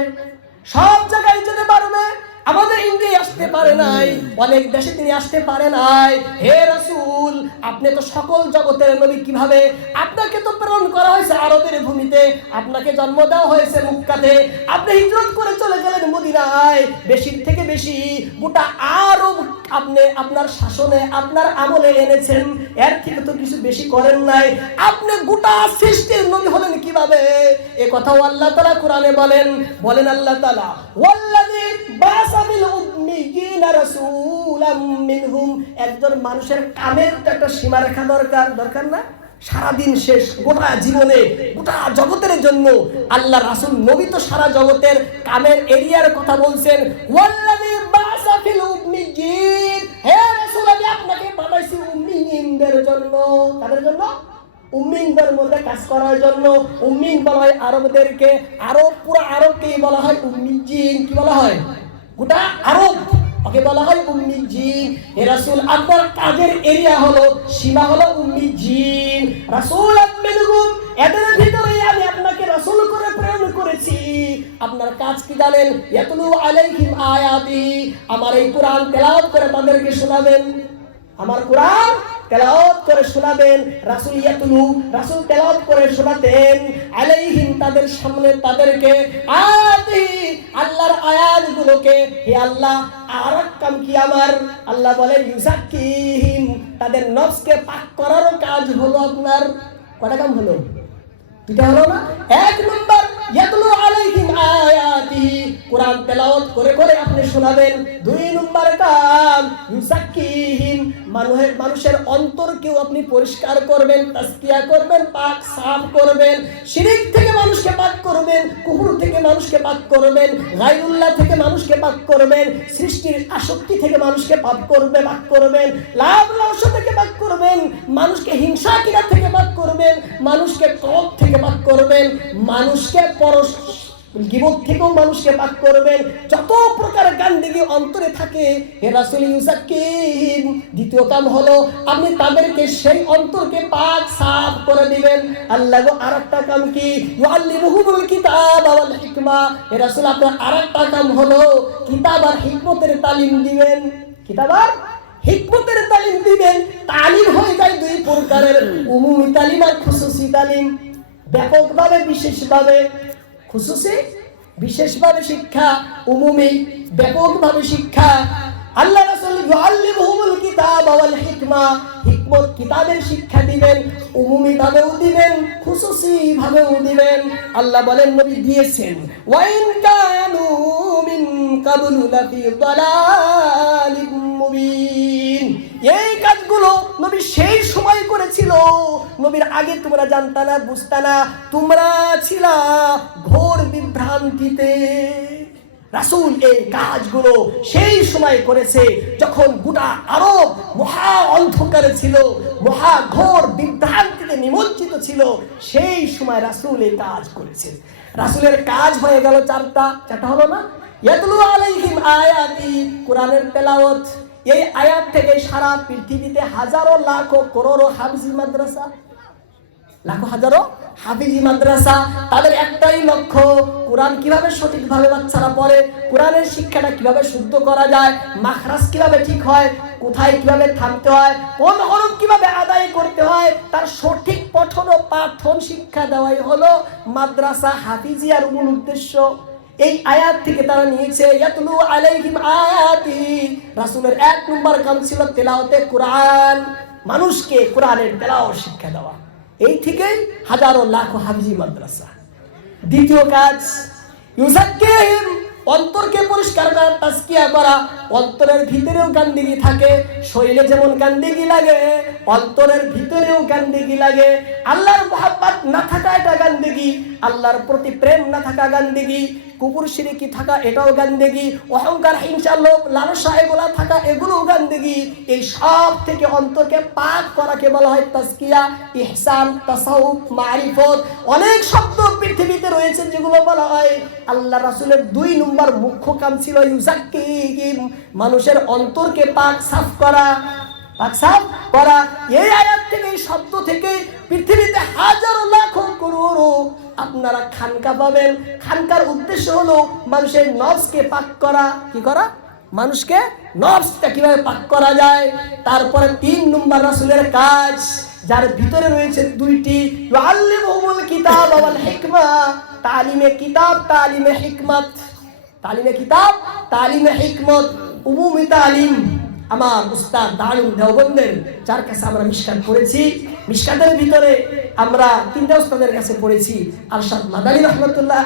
সব জায়গায় যেতে পারবে? আমাদের ইন্ডিয়ায় আসতে পারে নাই, অনেক দেশে তিনি আসতে পারে নাই। হে রাসূল, আপনি তো সকল জগতের নবী, কিভাবে? আপনাকে তো প্রেরণ করা হয়েছে আরবের ভূমিতে, আপনাকে জন্ম দেওয়া হয়েছে মক্কাতে, আপনি হিজরত করে চলে গেলেন মদিনায়, বেশির থেকে বেশি গোটা আরব আপনি আপনার শাসনে, আপনার আমলে এনেছেন, এর থেকে তো কিছু বেশি করেন নাই। আপনি গোটা সৃষ্টির নবী হলেন কিভাবে? এ কথাও আল্লাহ তাআলা কোরআনে বলেন আল্লাহ তাআলা, ওয়াল্লাযী বাসাবিল উম্মিয়িনা রাসূলাম মিনহুম, একজন মানুষের কামের তো একটা সীমারেখা দরকার না? সারাদিন শেষ, গোটা জীবনে, গোটা জগতের জন্য আল্লাহ রাসূল নবী তো সারা জগতের কামের এরিয়ার কথা বলছেন। ওয়াল্লাযী বাসাফিল উম্মিয়িন, হে রাসূল, আমি আপনাকে পাঠাইছি উম্মিয়িনদের জন্য। তাদের জন্য? উম্মিয়িনদের মধ্যে কাজ করার জন্য। উম্মিয়িন বলা হয় আরবদেরকে, আরব, পুরো আরবকেই বলা হয় উম্মিয়িন। কি বলা হয়? গোটা আরব ওকে বলা হয় উম্মিয়িন। হে রাসূল, আপনার কাজের এরিয়া হলো, সীমা হলো উম্মিয়িন। রাসূল মিনহুম, এদের ভিতরে আমি আপনাকে রাসূল করে প্রেরণ করেছি। আপনার কাজ কি জানেন? ইয়াতলু আলাইহিম আয়াতি, আমার এই কোরআন তেলাওয়াত করে তাদেরকে শোনাবেন। আমার কোরআন তেলাওয়াত করে শোনাবেন। রাসূল ইয়াতলু, রাসূল তেলাওয়াত করে শোনাতেন, আলাইহিম, তাদের সামনে, তাদেরকে, আয়াতি, আল্লাহর আয়াতগুলোকে। হে আল্লাহ, আরেক কাম কি আমার? আল্লাহ বলে ইউজাক্কিহিম, তাদের নফসকে পাক করারও কাজ হলো আপনার। কয়টা কাম হলো? দুটা হলো না? এক নম্বর, ইয়াতলু আলাইহিম আয়াতি, কোরআন তেলাওয়াত করে করে আপনি শোনাবেন। দুই নম্বর কাম, ইউজাক্কিহিম, মানুষের অন্তরকেও আপনি পরিষ্কার করবেন, তাজকিয়া করবেন, পাক সাফ করবেন, শিরক থেকে মানুষকে পাক করবেন, কুফর থেকে মানুষকে পাক করবেন, গায়রুল্লাহ থেকে মানুষকে পাক করবেন, সৃষ্টির আসক্তি থেকে মানুষকে পাক করবেন, লাভ লালসা থেকে পাক করবেন, মানুষকে হিংসা কিনা থেকে পাক করবেন, মানুষকে ক্রোধ থেকে পাক করবেন, মানুষকে গীবত থেকেও মানুষকে পাক করবেন, যত প্রকার গান্দিগি অন্তরে থাকে। হে রাসূল ইউজাক্কিহিম, দ্বিতীয় কাম হলো আপনি তাদেরকে সেই অন্তরকে পাক সাফ করে দিবেন। আল্লাহ গো, আরেকটা কাম কি? ইউআল্লিমুহুমুল কিতাব ওয়াল হিকমা, হে রাসূল আপনার আরেকটা কাম হলো কিতাব আর হিকমতের তালিম দিবেন। কিতাব আর হিকমতের তালিম দিবেন। তালিম হয়ে যায় দুই প্রকারের, উমুমি তালিম আর খুসুসি তালিম। ব্যাপকভাবে, বিশেষভাবে। খুসুসি বিশেষভাবে শিক্ষা, উমুমি ব্যাপকভাবে শিক্ষা। আল্লাহ রাসূল ইউআল্লিমুহুমুল কিতাব ওয়াল হিকমা, হিকমত কিতাবের শিক্ষা দিবেন, উমুমি ভাবেও দিবেন, খুসুসি ভাবেও দিবেন। আল্লাহ বলেন নবী দিয়েছেন, ওয়া ইন কানু মিন কাবলু লাফি দালালিম মুবিন। এই কাজগুলো নবী সেই সময় করেছিল, নবীর আগে তোমরা জানতা না, বুঝতা না, তোমরা ছিলা ঘোর বিভ্রান্তিতে। রাসূল এই কাজগুলো সেই সময় করেছে যখন গোটা আরব মহা অন্ধকারে ছিল, মহা ঘোর বিভ্রান্তিতে নিমজ্জিত ছিল। সেই সময় রাসূল এই কাজ করেছে। রাসূলের কাজ হয়ে গেল চারটা হলো না? ইয়াতলু আলাইহিম আয়াতি, কোরআনের তেলাওয়াত। এই আয়াত থেকে সারা পৃথিবীতে হাজারো লাখো করোড়ো হাফিজি মাদ্রাসা, লাখো হাজারো হাফিজি মাদ্রাসা। তাদের একটাই লক্ষ্য, কোরআন কিভাবে সঠিকভাবে বাচ্চারা পড়ে, কোরআনের শিক্ষাটা কিভাবে শুদ্ধ করা যায়, মাখরাজ কিভাবে ঠিক হয়, কোথায় কিভাবে থামতে হয়, কোন হরফ কিভাবে আদায় করতে হয়, তার সঠিক পঠন ও পাঠন শিক্ষা দেওয়াই হলো মাদ্রাসা হাফিজিয়ার মূল উদ্দেশ্য। এই আয়াত থেকে তারা নিয়েছে ইয়াতলু আলাইহিম আয়াতি। রাসূলের 1 নম্বর কাম ছিল তেলাওয়াতে কোরআন, মানুষকে কোরআনের তেলাওয়াত শিক্ষা দেওয়া। এই থেকেই হাজারো লাখো হাফিজি মাদ্রাসা। দ্বিতীয় কাজ ইউযাক্কিহিম, অন্তরকে পরিষ্কার করা, তাজকিয়া করা। অন্তরের ভিতরেও গান্দিগি থাকে, শরীরে যেমন গান্দিগি লাগে অন্তরের ভিতরেও গান্দিগি লাগে। আল্লাহর মহব্বত না থাকা এটা গান্দিগি, আল্লাহর প্রতি প্রেম না থাকা গান্দিগি, কুফর শিরকি থাকা এটাও গান্দিগি, অহংকার হিংসা লোভ লালসা এগুলা থাকা এগুলোও গান্দিগি। এই সব থেকে অন্তরকে পাক করাকে বলা হয় তাজকিয়া, ইহসান, তাসাউফ, মারিফত। অনেক শব্দ পৃথিবীতে রয়েছে যেগুলো বলা হয়। আল্লাহ রাসূলের 2 নম্বর মুখ্য কাম ছিল ইউযাক্কিহিম, মানুষের অন্তরকে পাক সাফ করা, পাক সাফ করা। এই আয়াত থেকে, এই শব্দ থেকে পৃথিবীতে হাজারো লাখো করোড়ো আপনারা খানকা পাবেন। খানকার উদ্দেশ্য হলো মানুষের নফসকে পাক করা। কি করা? মানুষকে নফসটা কিভাবে পাক করা যায়। তারপরে 3 নম্বর রাসূলের কাজ, যার ভিতরে রয়েছে 2টি, ইউআল্লিমুহুমুল কিতাব ওয়াল হিকমা, তালিমে কিতাব, তালিমে হিকমত। তালিমে কিতাব, তালিমে হিকমত, উমুমি তালিম। আমার উস্তাদ দারুল দেওবন্দের, যার কাছে আমরা মিশকাত পড়েছি, মিশকাতের ভিতরে আমরা 3টা উস্তাদের কাছে পড়েছি, আরশাদ মাদানী রহমাতুল্লাহ,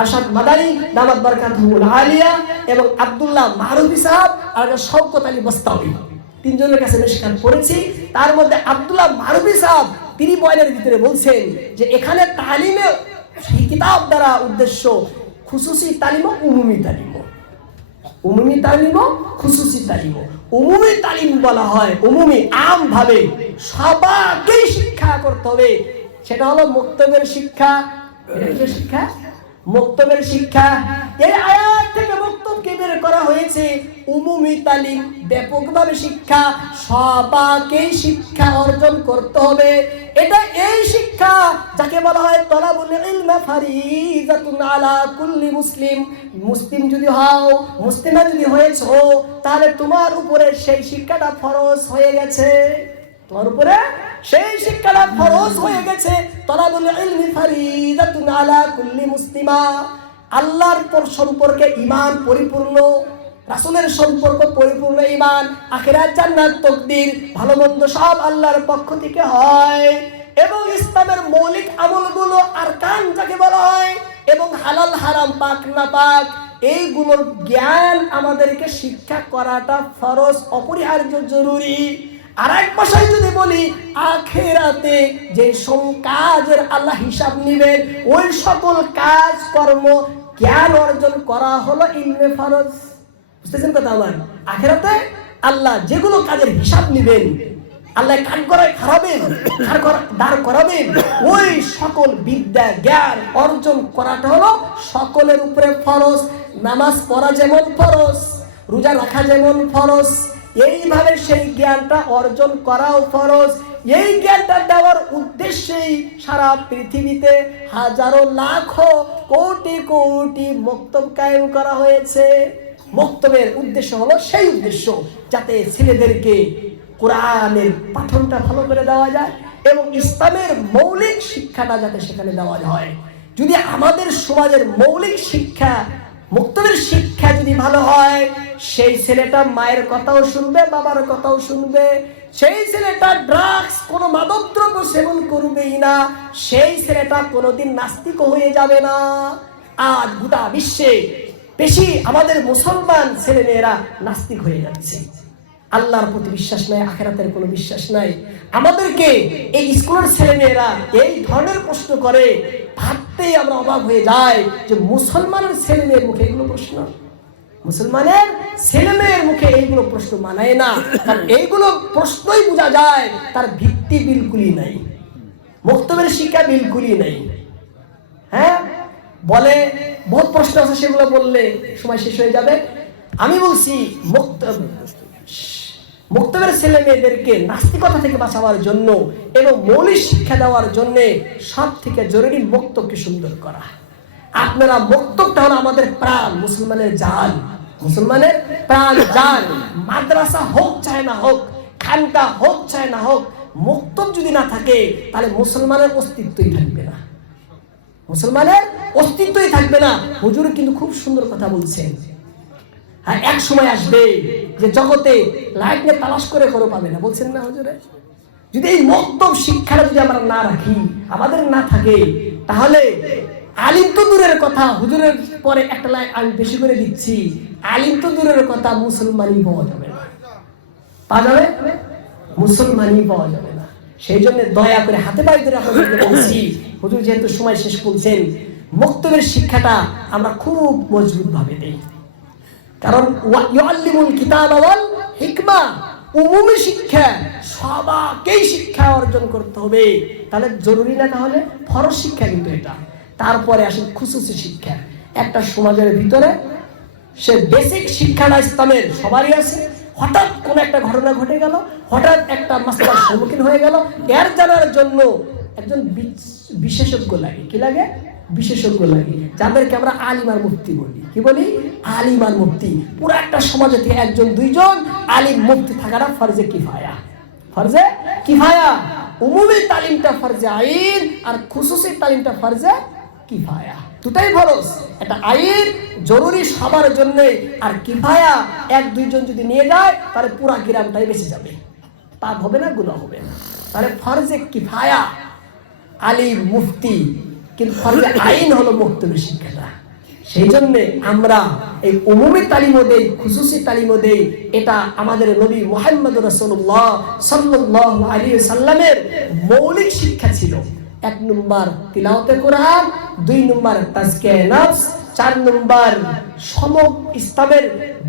আরশাদ মাদানী দামাত বারাকাতুহুল আলিয়া, এবং আব্দুল্লাহ মারুফি সাহেব আর শওকত আলী বস্তাওয়ী। 3 জনের কাছে মিশকাত পড়েছি। তার মধ্যে আব্দুল্লাহ মারুফি সাহেব তিনি বয়ানের ভিতরে বলছেন যে এখানে তালিমে কিতাব দ্বারা উদ্দেশ্য খুসুসি তালিম, উমুমি তালিম। উমুমি তালিম, খুসুসি তালিম। উমুমি তালিম বলা হয় উমুমি, আম ভাবে সবাইকে শিক্ষা করতে হবে। সেটা হলো মক্তবের শিক্ষা। এটা কি শিক্ষা? মক্তবের শিক্ষা। এই আয়াত থেকে মক্তবকে বের করা হয়েছে। উমুমি তালিম, ব্যাপকভাবে শিক্ষা, সবাইকে শিক্ষা অর্জন করতে হবে। এটা এই শিক্ষা যাকে বলা হয় তলাবুল ইলম ফারিজাতুন আলা কুল্লি মুসলিম। মুসলিম যদি হও, মুসলিমা যদি হয়েছো, তাহলে তোমার উপরে সেই শিক্ষাটা ফরজ হয়ে গেছে। তোমার উপরে সেই শিক্ষাটা ফরজ হয়ে গেছে। তলাবুল ইলমি ফারিজাতুন আলা কুল্লি মুসলিমা। আল্লাহর সম্পর্কে ঈমান পরিপূর্ণ, রাসূলের সম্পর্ক পরিপূর্ণ ঈমান, আখিরাত জান্নাত তাকদীর ভালো মন্দ সব আল্লাহর পক্ষ থেকে হয়। এবং ইসলামের মৌলিক আমলগুলো আরকান যাকে বলা হয়, এবং হালাল হারাম পাক না পাক এইগুলোর জ্ঞান আমাদেরকে শিক্ষা করাটা ফরজ, অপরিহার্য, জরুরি। আর এক ভাষায় যদি বলি, আখিরাতে যে সব কাজের আল্লাহ হিসাব নেবেন, ওই সকল কাজ কর্ম জ্ঞান অর্জন করা হলো ইলমে ফরজ। বুঝতেছেন কথা আমার? আখিরাতে আল্লাহ যেগুলো কাজের হিসাব নেবেন, আল্লাহ কান করে খারাবেন, দাঁড় করাবেন, ওই সকল বিদ্যা জ্ঞান অর্জন করাটা হলো সকলের উপরে ফরজ। নামাজ পড়া যেমন ফরজ, রোজা রাখা যেমন ফরজ, এইভাবে সেই জ্ঞানটা অর্জন করাও ফরজ। এই জ্ঞানটা দেওয়ার উদ্দেশ্যেই সারা পৃথিবীতে হাজারো লাখো কোটি কোটি মক্তব কায়েম করা হয়েছে। মক্তবের উদ্দেশ্য হলো সেই উদ্দেশ্য যাতে ছেলেদেরকে কোরআনের পাঠনটা ভালো করে দেওয়া যায় এবং ইসলামের মৌলিক শিক্ষাটা যাতে সেখানে দেওয়া হয়। যদি আমাদের সমাজের মৌলিক শিক্ষা, মক্তবের শিক্ষা শিক্ষা যদি ভালো হয়, সেই ছেলেটা মায়ের কথাও শুনবে, বাবার কথাও শুনবে। সেই ছেলেটা ড্রাগস, কোনো মাদকদ্রব্য সেবন করবেই না। সেই ছেলেটা কোনোদিন নাস্তিক হয়ে যাবে না। আজ গোটা বিশ্বে বেশি আমাদের মুসলমান ছেলেমেয়েরা নাস্তিক হয়ে যাচ্ছে। আল্লাহর প্রতি বিশ্বাস নাই, আখিরাতের কোনো বিশ্বাস নাই। আমাদেরকে এই স্কুলের ছেলেমেয়েরা এই ধরনের প্রশ্ন করে, ভাবতেই আমরা অবাক হয়ে যাই যে মুসলমানের ছেলেমেয়ের মুখে এগুলো প্রশ্ন, মুসলমানের ছেলেমেয়ের মুখে এইগুলো প্রশ্ন মানায় না। কারণ এইগুলো প্রশ্নই বোঝা যায় তার ভিত্তি বিলকুলই নাই, মুক্তবের শিক্ষা বিলকুলই নাই। হ্যাঁ, বলে বহুত প্রশ্ন আছে, সেগুলো বললে সময় শেষ হয়ে যাবে। আমি বলছি মুক্তবের ছেলে মেয়েদেরকে নাস্তিকতা থেকে বাঁচাবার জন্য এবং মৌলিক শিক্ষা দেওয়ার জন্য সব থেকে জরুরি মক্তবকে সুন্দর করা। আপনারা মক্তবটা হলো আমাদের প্রাণ, মুসলমানের জান, মুসলমানের প্রাণ জান। মাদ্রাসা হোক চায় না হোক, খানকা হোক চায় না হোক, মক্তব যদি না থাকে তাহলে মুসলমানের অস্তিত্বই থাকবে না, মুসলমানের অস্তিত্বই থাকবে না। হুজুর কিন্তু খুব সুন্দর কথা বলছেন। হ্যাঁ, এক সময় আসবে যে জগতে লাইট নিয়ে তালাশ করে করো পাবে না, বলছেন না হুজুরে? যদি এই মক্তব শিক্ষাটা যদি আমরা না রাখি, আমাদের না থাকে, তাহলে আলিম তো দূরের কথা, হুজুরের পরে একটা লাইন আমি বেশি করে দিচ্ছি, আলিম তো দূরের কথা, মুসলমানই পাওয়া যাবে না। পাওয়া যাবে? মুসলমানই পাওয়া যাবে না। সেই জন্য দয়া করে হাতে পায়ে ধরে আপনাদেরকে বলছি, হুজুর যেহেতু সময় শেষ করছেন, মক্তবের শিক্ষাটা আমরা খুব মজবুত ভাবে দেই। কারণ ইয়াল্লিমুল কিতাব ওয়াল হিকমা, উমুমি শিক্ষা, সবাইকেই শিক্ষা অর্জন করতে হবে। তাহলে জরুরি না, তাহলে ফরজ শিক্ষা কিন্তু এটা। তারপরে আসে খুসুসি শিক্ষা। একটা সমাজের ভিতরে সে বেসিক শিক্ষাটা ইসলামের সবারই আছে। হঠাৎ কোন একটা ঘটনা ঘটে গেল, হঠাৎ একটা মাসলার সম্মুখীন হয়ে গেল, এর জানার জন্য একজন বিশেষজ্ঞ লাগে। কি লাগে? বিশেষজ্ঞ লাগে, যাদেরকে আমরা আলিম আর মুফতি বলি। কি বলি? আলিম আর মুফতি। পুরো একটা সমাজে থেকে একজন দুইজন আলিম মুফতি থাকাটা ফরজে কিফায়া। ফরজে কিফায়া। উমুমি তালিমটা ফরজে আইন আর খুসুসি তালিমটা ফরজে কিফায়া। দুটাই ফরজ। এটা আইন জরুরি সবার জন্য, আর কিফায়া এক দুইজন যদি নিয়ে যায় তাহলে পুরা গ্রামটাই বেঁচে যাবে, পাপ হবে না, গুনাহ হবে না। তাহলে ফরজে কিফায়া আলিম মুফতি, কিন্তু ফরজে আইন হলো মক্তবের শিক্ষাটা। সেই জন্য আমরা এই উমুমি তালিমও দেই, খুসুসি তালিমও দেই। এটা আমাদের নবী মুহাম্মদ রাসূলুল্লাহ সাল্লাল্লাহু আলাইহি সাল্লামের মৌলিক শিক্ষা ছিল। 1 নম্বর তিলাওয়াতে কোরআন, 2 নম্বর তাজকিয়ায়ে নফস, 4 নম্বর ইসলামের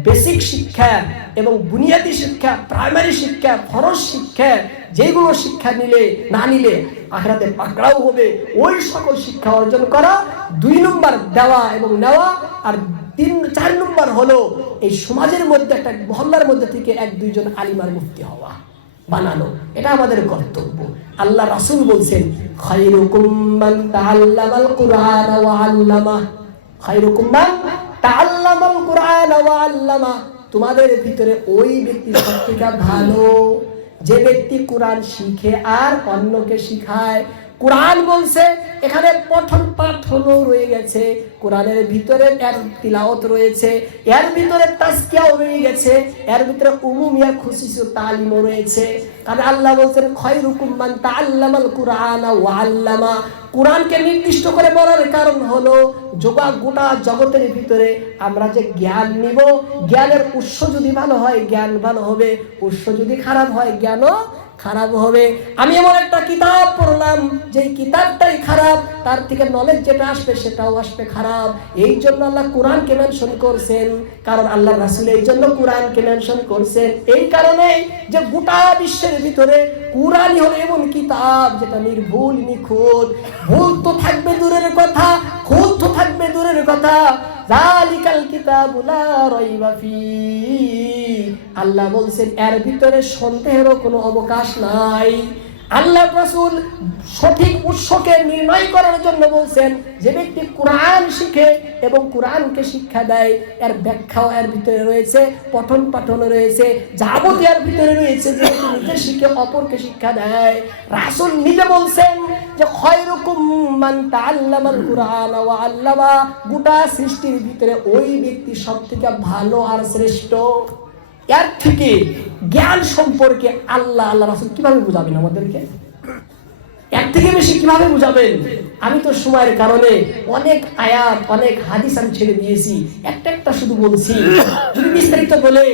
বেসিক শিক্ষা এবং বুনিয়াদী শিক্ষা, প্রাইমারি শিক্ষা, ফরজ শিক্ষা, যেগুলো শিক্ষা না নিলে আখিরাতে পাকড়াও হবে, ওই সকল শিক্ষা অর্জন করা। 2 নম্বর দেওয়া এবং নেওয়া। আর 4 নম্বর হলো এই সমাজের মধ্যে, একটা মহল্লার মধ্যে থেকে 1-2 জন আলিম আর মুফতি হওয়া, বানানো। এটা আমাদের কর্তব্য। আল্লাহ রাসূল বলছেন, খায়রুকুম মান তাআল্লামাল কুরআন ওয়া আল্লামা। খায়রুকুম মান তাআল্লামাল কুরআন ওয়া আল্লামা। তোমাদের ভিতরে ওই ব্যক্তি সবথেকে ভালো যে ব্যক্তি কোরআন শিখে আর অন্যকে শিখায়। কোরআন বলছে, এখানে পঠন পাঠনও রয়ে গেছে, কোরআনের ভিতরে এর তিলাওয়াত রয়েছে, এর ভিতরে তাজকিয়াও রয়ে গেছে, এর ভিতরে উমুমিয়া খুসুসি তালিমও রয়েছে। কারণ আল্লাহ বলছেন, খায়রুকুম মান তাআল্লামাল কুরআন ওয়া আল্লামা। কোরআনকে নির্দিষ্ট করে বলার কারণ হলো গোটা জগতের ভিতরে আমরা যে জ্ঞান নিব, জ্ঞানের উৎস যদি ভালো হয় জ্ঞান ভালো হবে, উৎস যদি খারাপ হয় জ্ঞানও খারাপ হবে। আমি এমন একটা কিতাব পড়লাম যে কিতাবটাই খারাপ, তার থেকে নলেজ যেটা আসবে সেটাও আসবে খারাপ। এই জন্য আল্লাহ কোরআনকে মেনশন করছেন, কারণ আল্লাহ রাসূল এই জন্য কোরআনকে মেনশন করছেন। এই কারণে যে গোটা বিশ্বের ভিতরে কোরআনই হলো এমন কিতাব যেটা নির্ভুল, নিখুঁত। ভুল তো থাকবে দূরের কথা, খুঁত তো থাকবে দূরের কথা। যালিকাল কিতাবু লা রাইবা ফীহি। আল্লাহ বলছেন এর ভিতরে সন্দেহেরও কোনো অবকাশ নাই। আল্লাহ রাসূল সঠিক উৎসকে নির্ণয় করার জন্য বলছেন, যে ব্যক্তি কোরআন শিখে এবং কোরআনকে শিক্ষা দেয়, এর ব্যাখ্যাও এর ভিতরে রয়েছে, পঠন পাঠন রয়েছে, যাবতীয় এর ভিতরে রয়েছে, যে নিজে শিখে অপরকে শিক্ষা দেয়। রাসূল নিজে বলছেন যে খায়রুকুম মান তাআল্লামাল কুরআন ওয়া আল্লামা, গোটা সৃষ্টির ভিতরে ওই ব্যক্তি সবথেকে ভালো আর শ্রেষ্ঠ। এর থেকে জ্ঞান সম্পর্কে আল্লাহ রাসূল কিভাবে বুঝাবেন আমাদেরকে? এর থেকে বেশি কিভাবে বুঝাবেন? আমি তো সময়ের কারণে অনেক আয়াত, অনেক হাদিস আমি ছেড়ে দিয়েছি, একটা শুধু বলছি। যদি বিস্তারিত বলে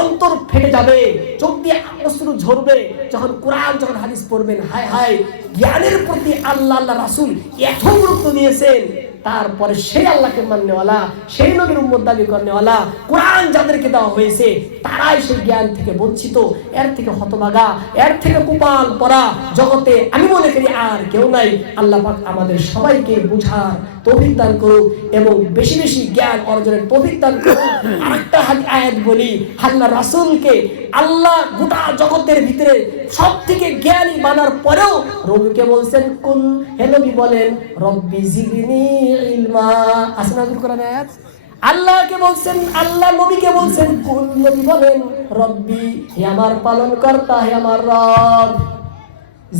অন্তর ফেটে যাবে, চোখ দিয়ে অশ্রু ঝরবে যখন কোরআন, যখন হাদিস পড়বেন। হায় হায়, জ্ঞানের প্রতি আল্লাহ রাসূল এত গুরুত্ব দিয়েছেন। তারপরে সেই আল্লাহকে মাননেওয়ালা, সেই নবীর উম্মত দাবি করনেওয়ালা, কোরআন যাদেরকে দেওয়া হয়েছে, তারাই সেই জ্ঞান থেকে বঞ্চিত। এর থেকে হতভাগা, এর থেকে কুপাল পরা জগতে আমি মনে করি আর কেউ নাই। আল্লাহ পাক আমাদের সবাইকে বুঝার তৌফিক দান করুক এবং বেশি বেশি জ্ঞান অর্জনের তৌফিক দান করুক। আরেকটা আয়াত বলি, আল্লাহ রাসূলকে আল্লাহ গোটা জগতের ভিতরে সব থেকে জ্ঞানী মানার পরেও নবীকে বলছেন কুল, হে নবী বলেন রব্বি জিদনি ইলমা। আসনাদুল কোরআন আয়াত। আল্লাহকে বলছেন, আল্লাহ নবীকে বলছেন কুল, নবী বলেন রব্বি, হে আমার পালনকর্তা, হে আমার রব,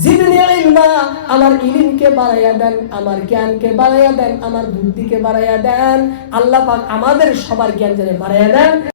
জিদনি ইলমা, আমার ইলমকে বাড়াইয়া দেন, আমার জ্ঞানকে বাড়াইয়া দেন, আমার বুদ্ধিকে বাড়াইয়া দেন। আল্লাহ পাক আমাদের সবার জ্ঞান যেন বাড়াইয়া দেন।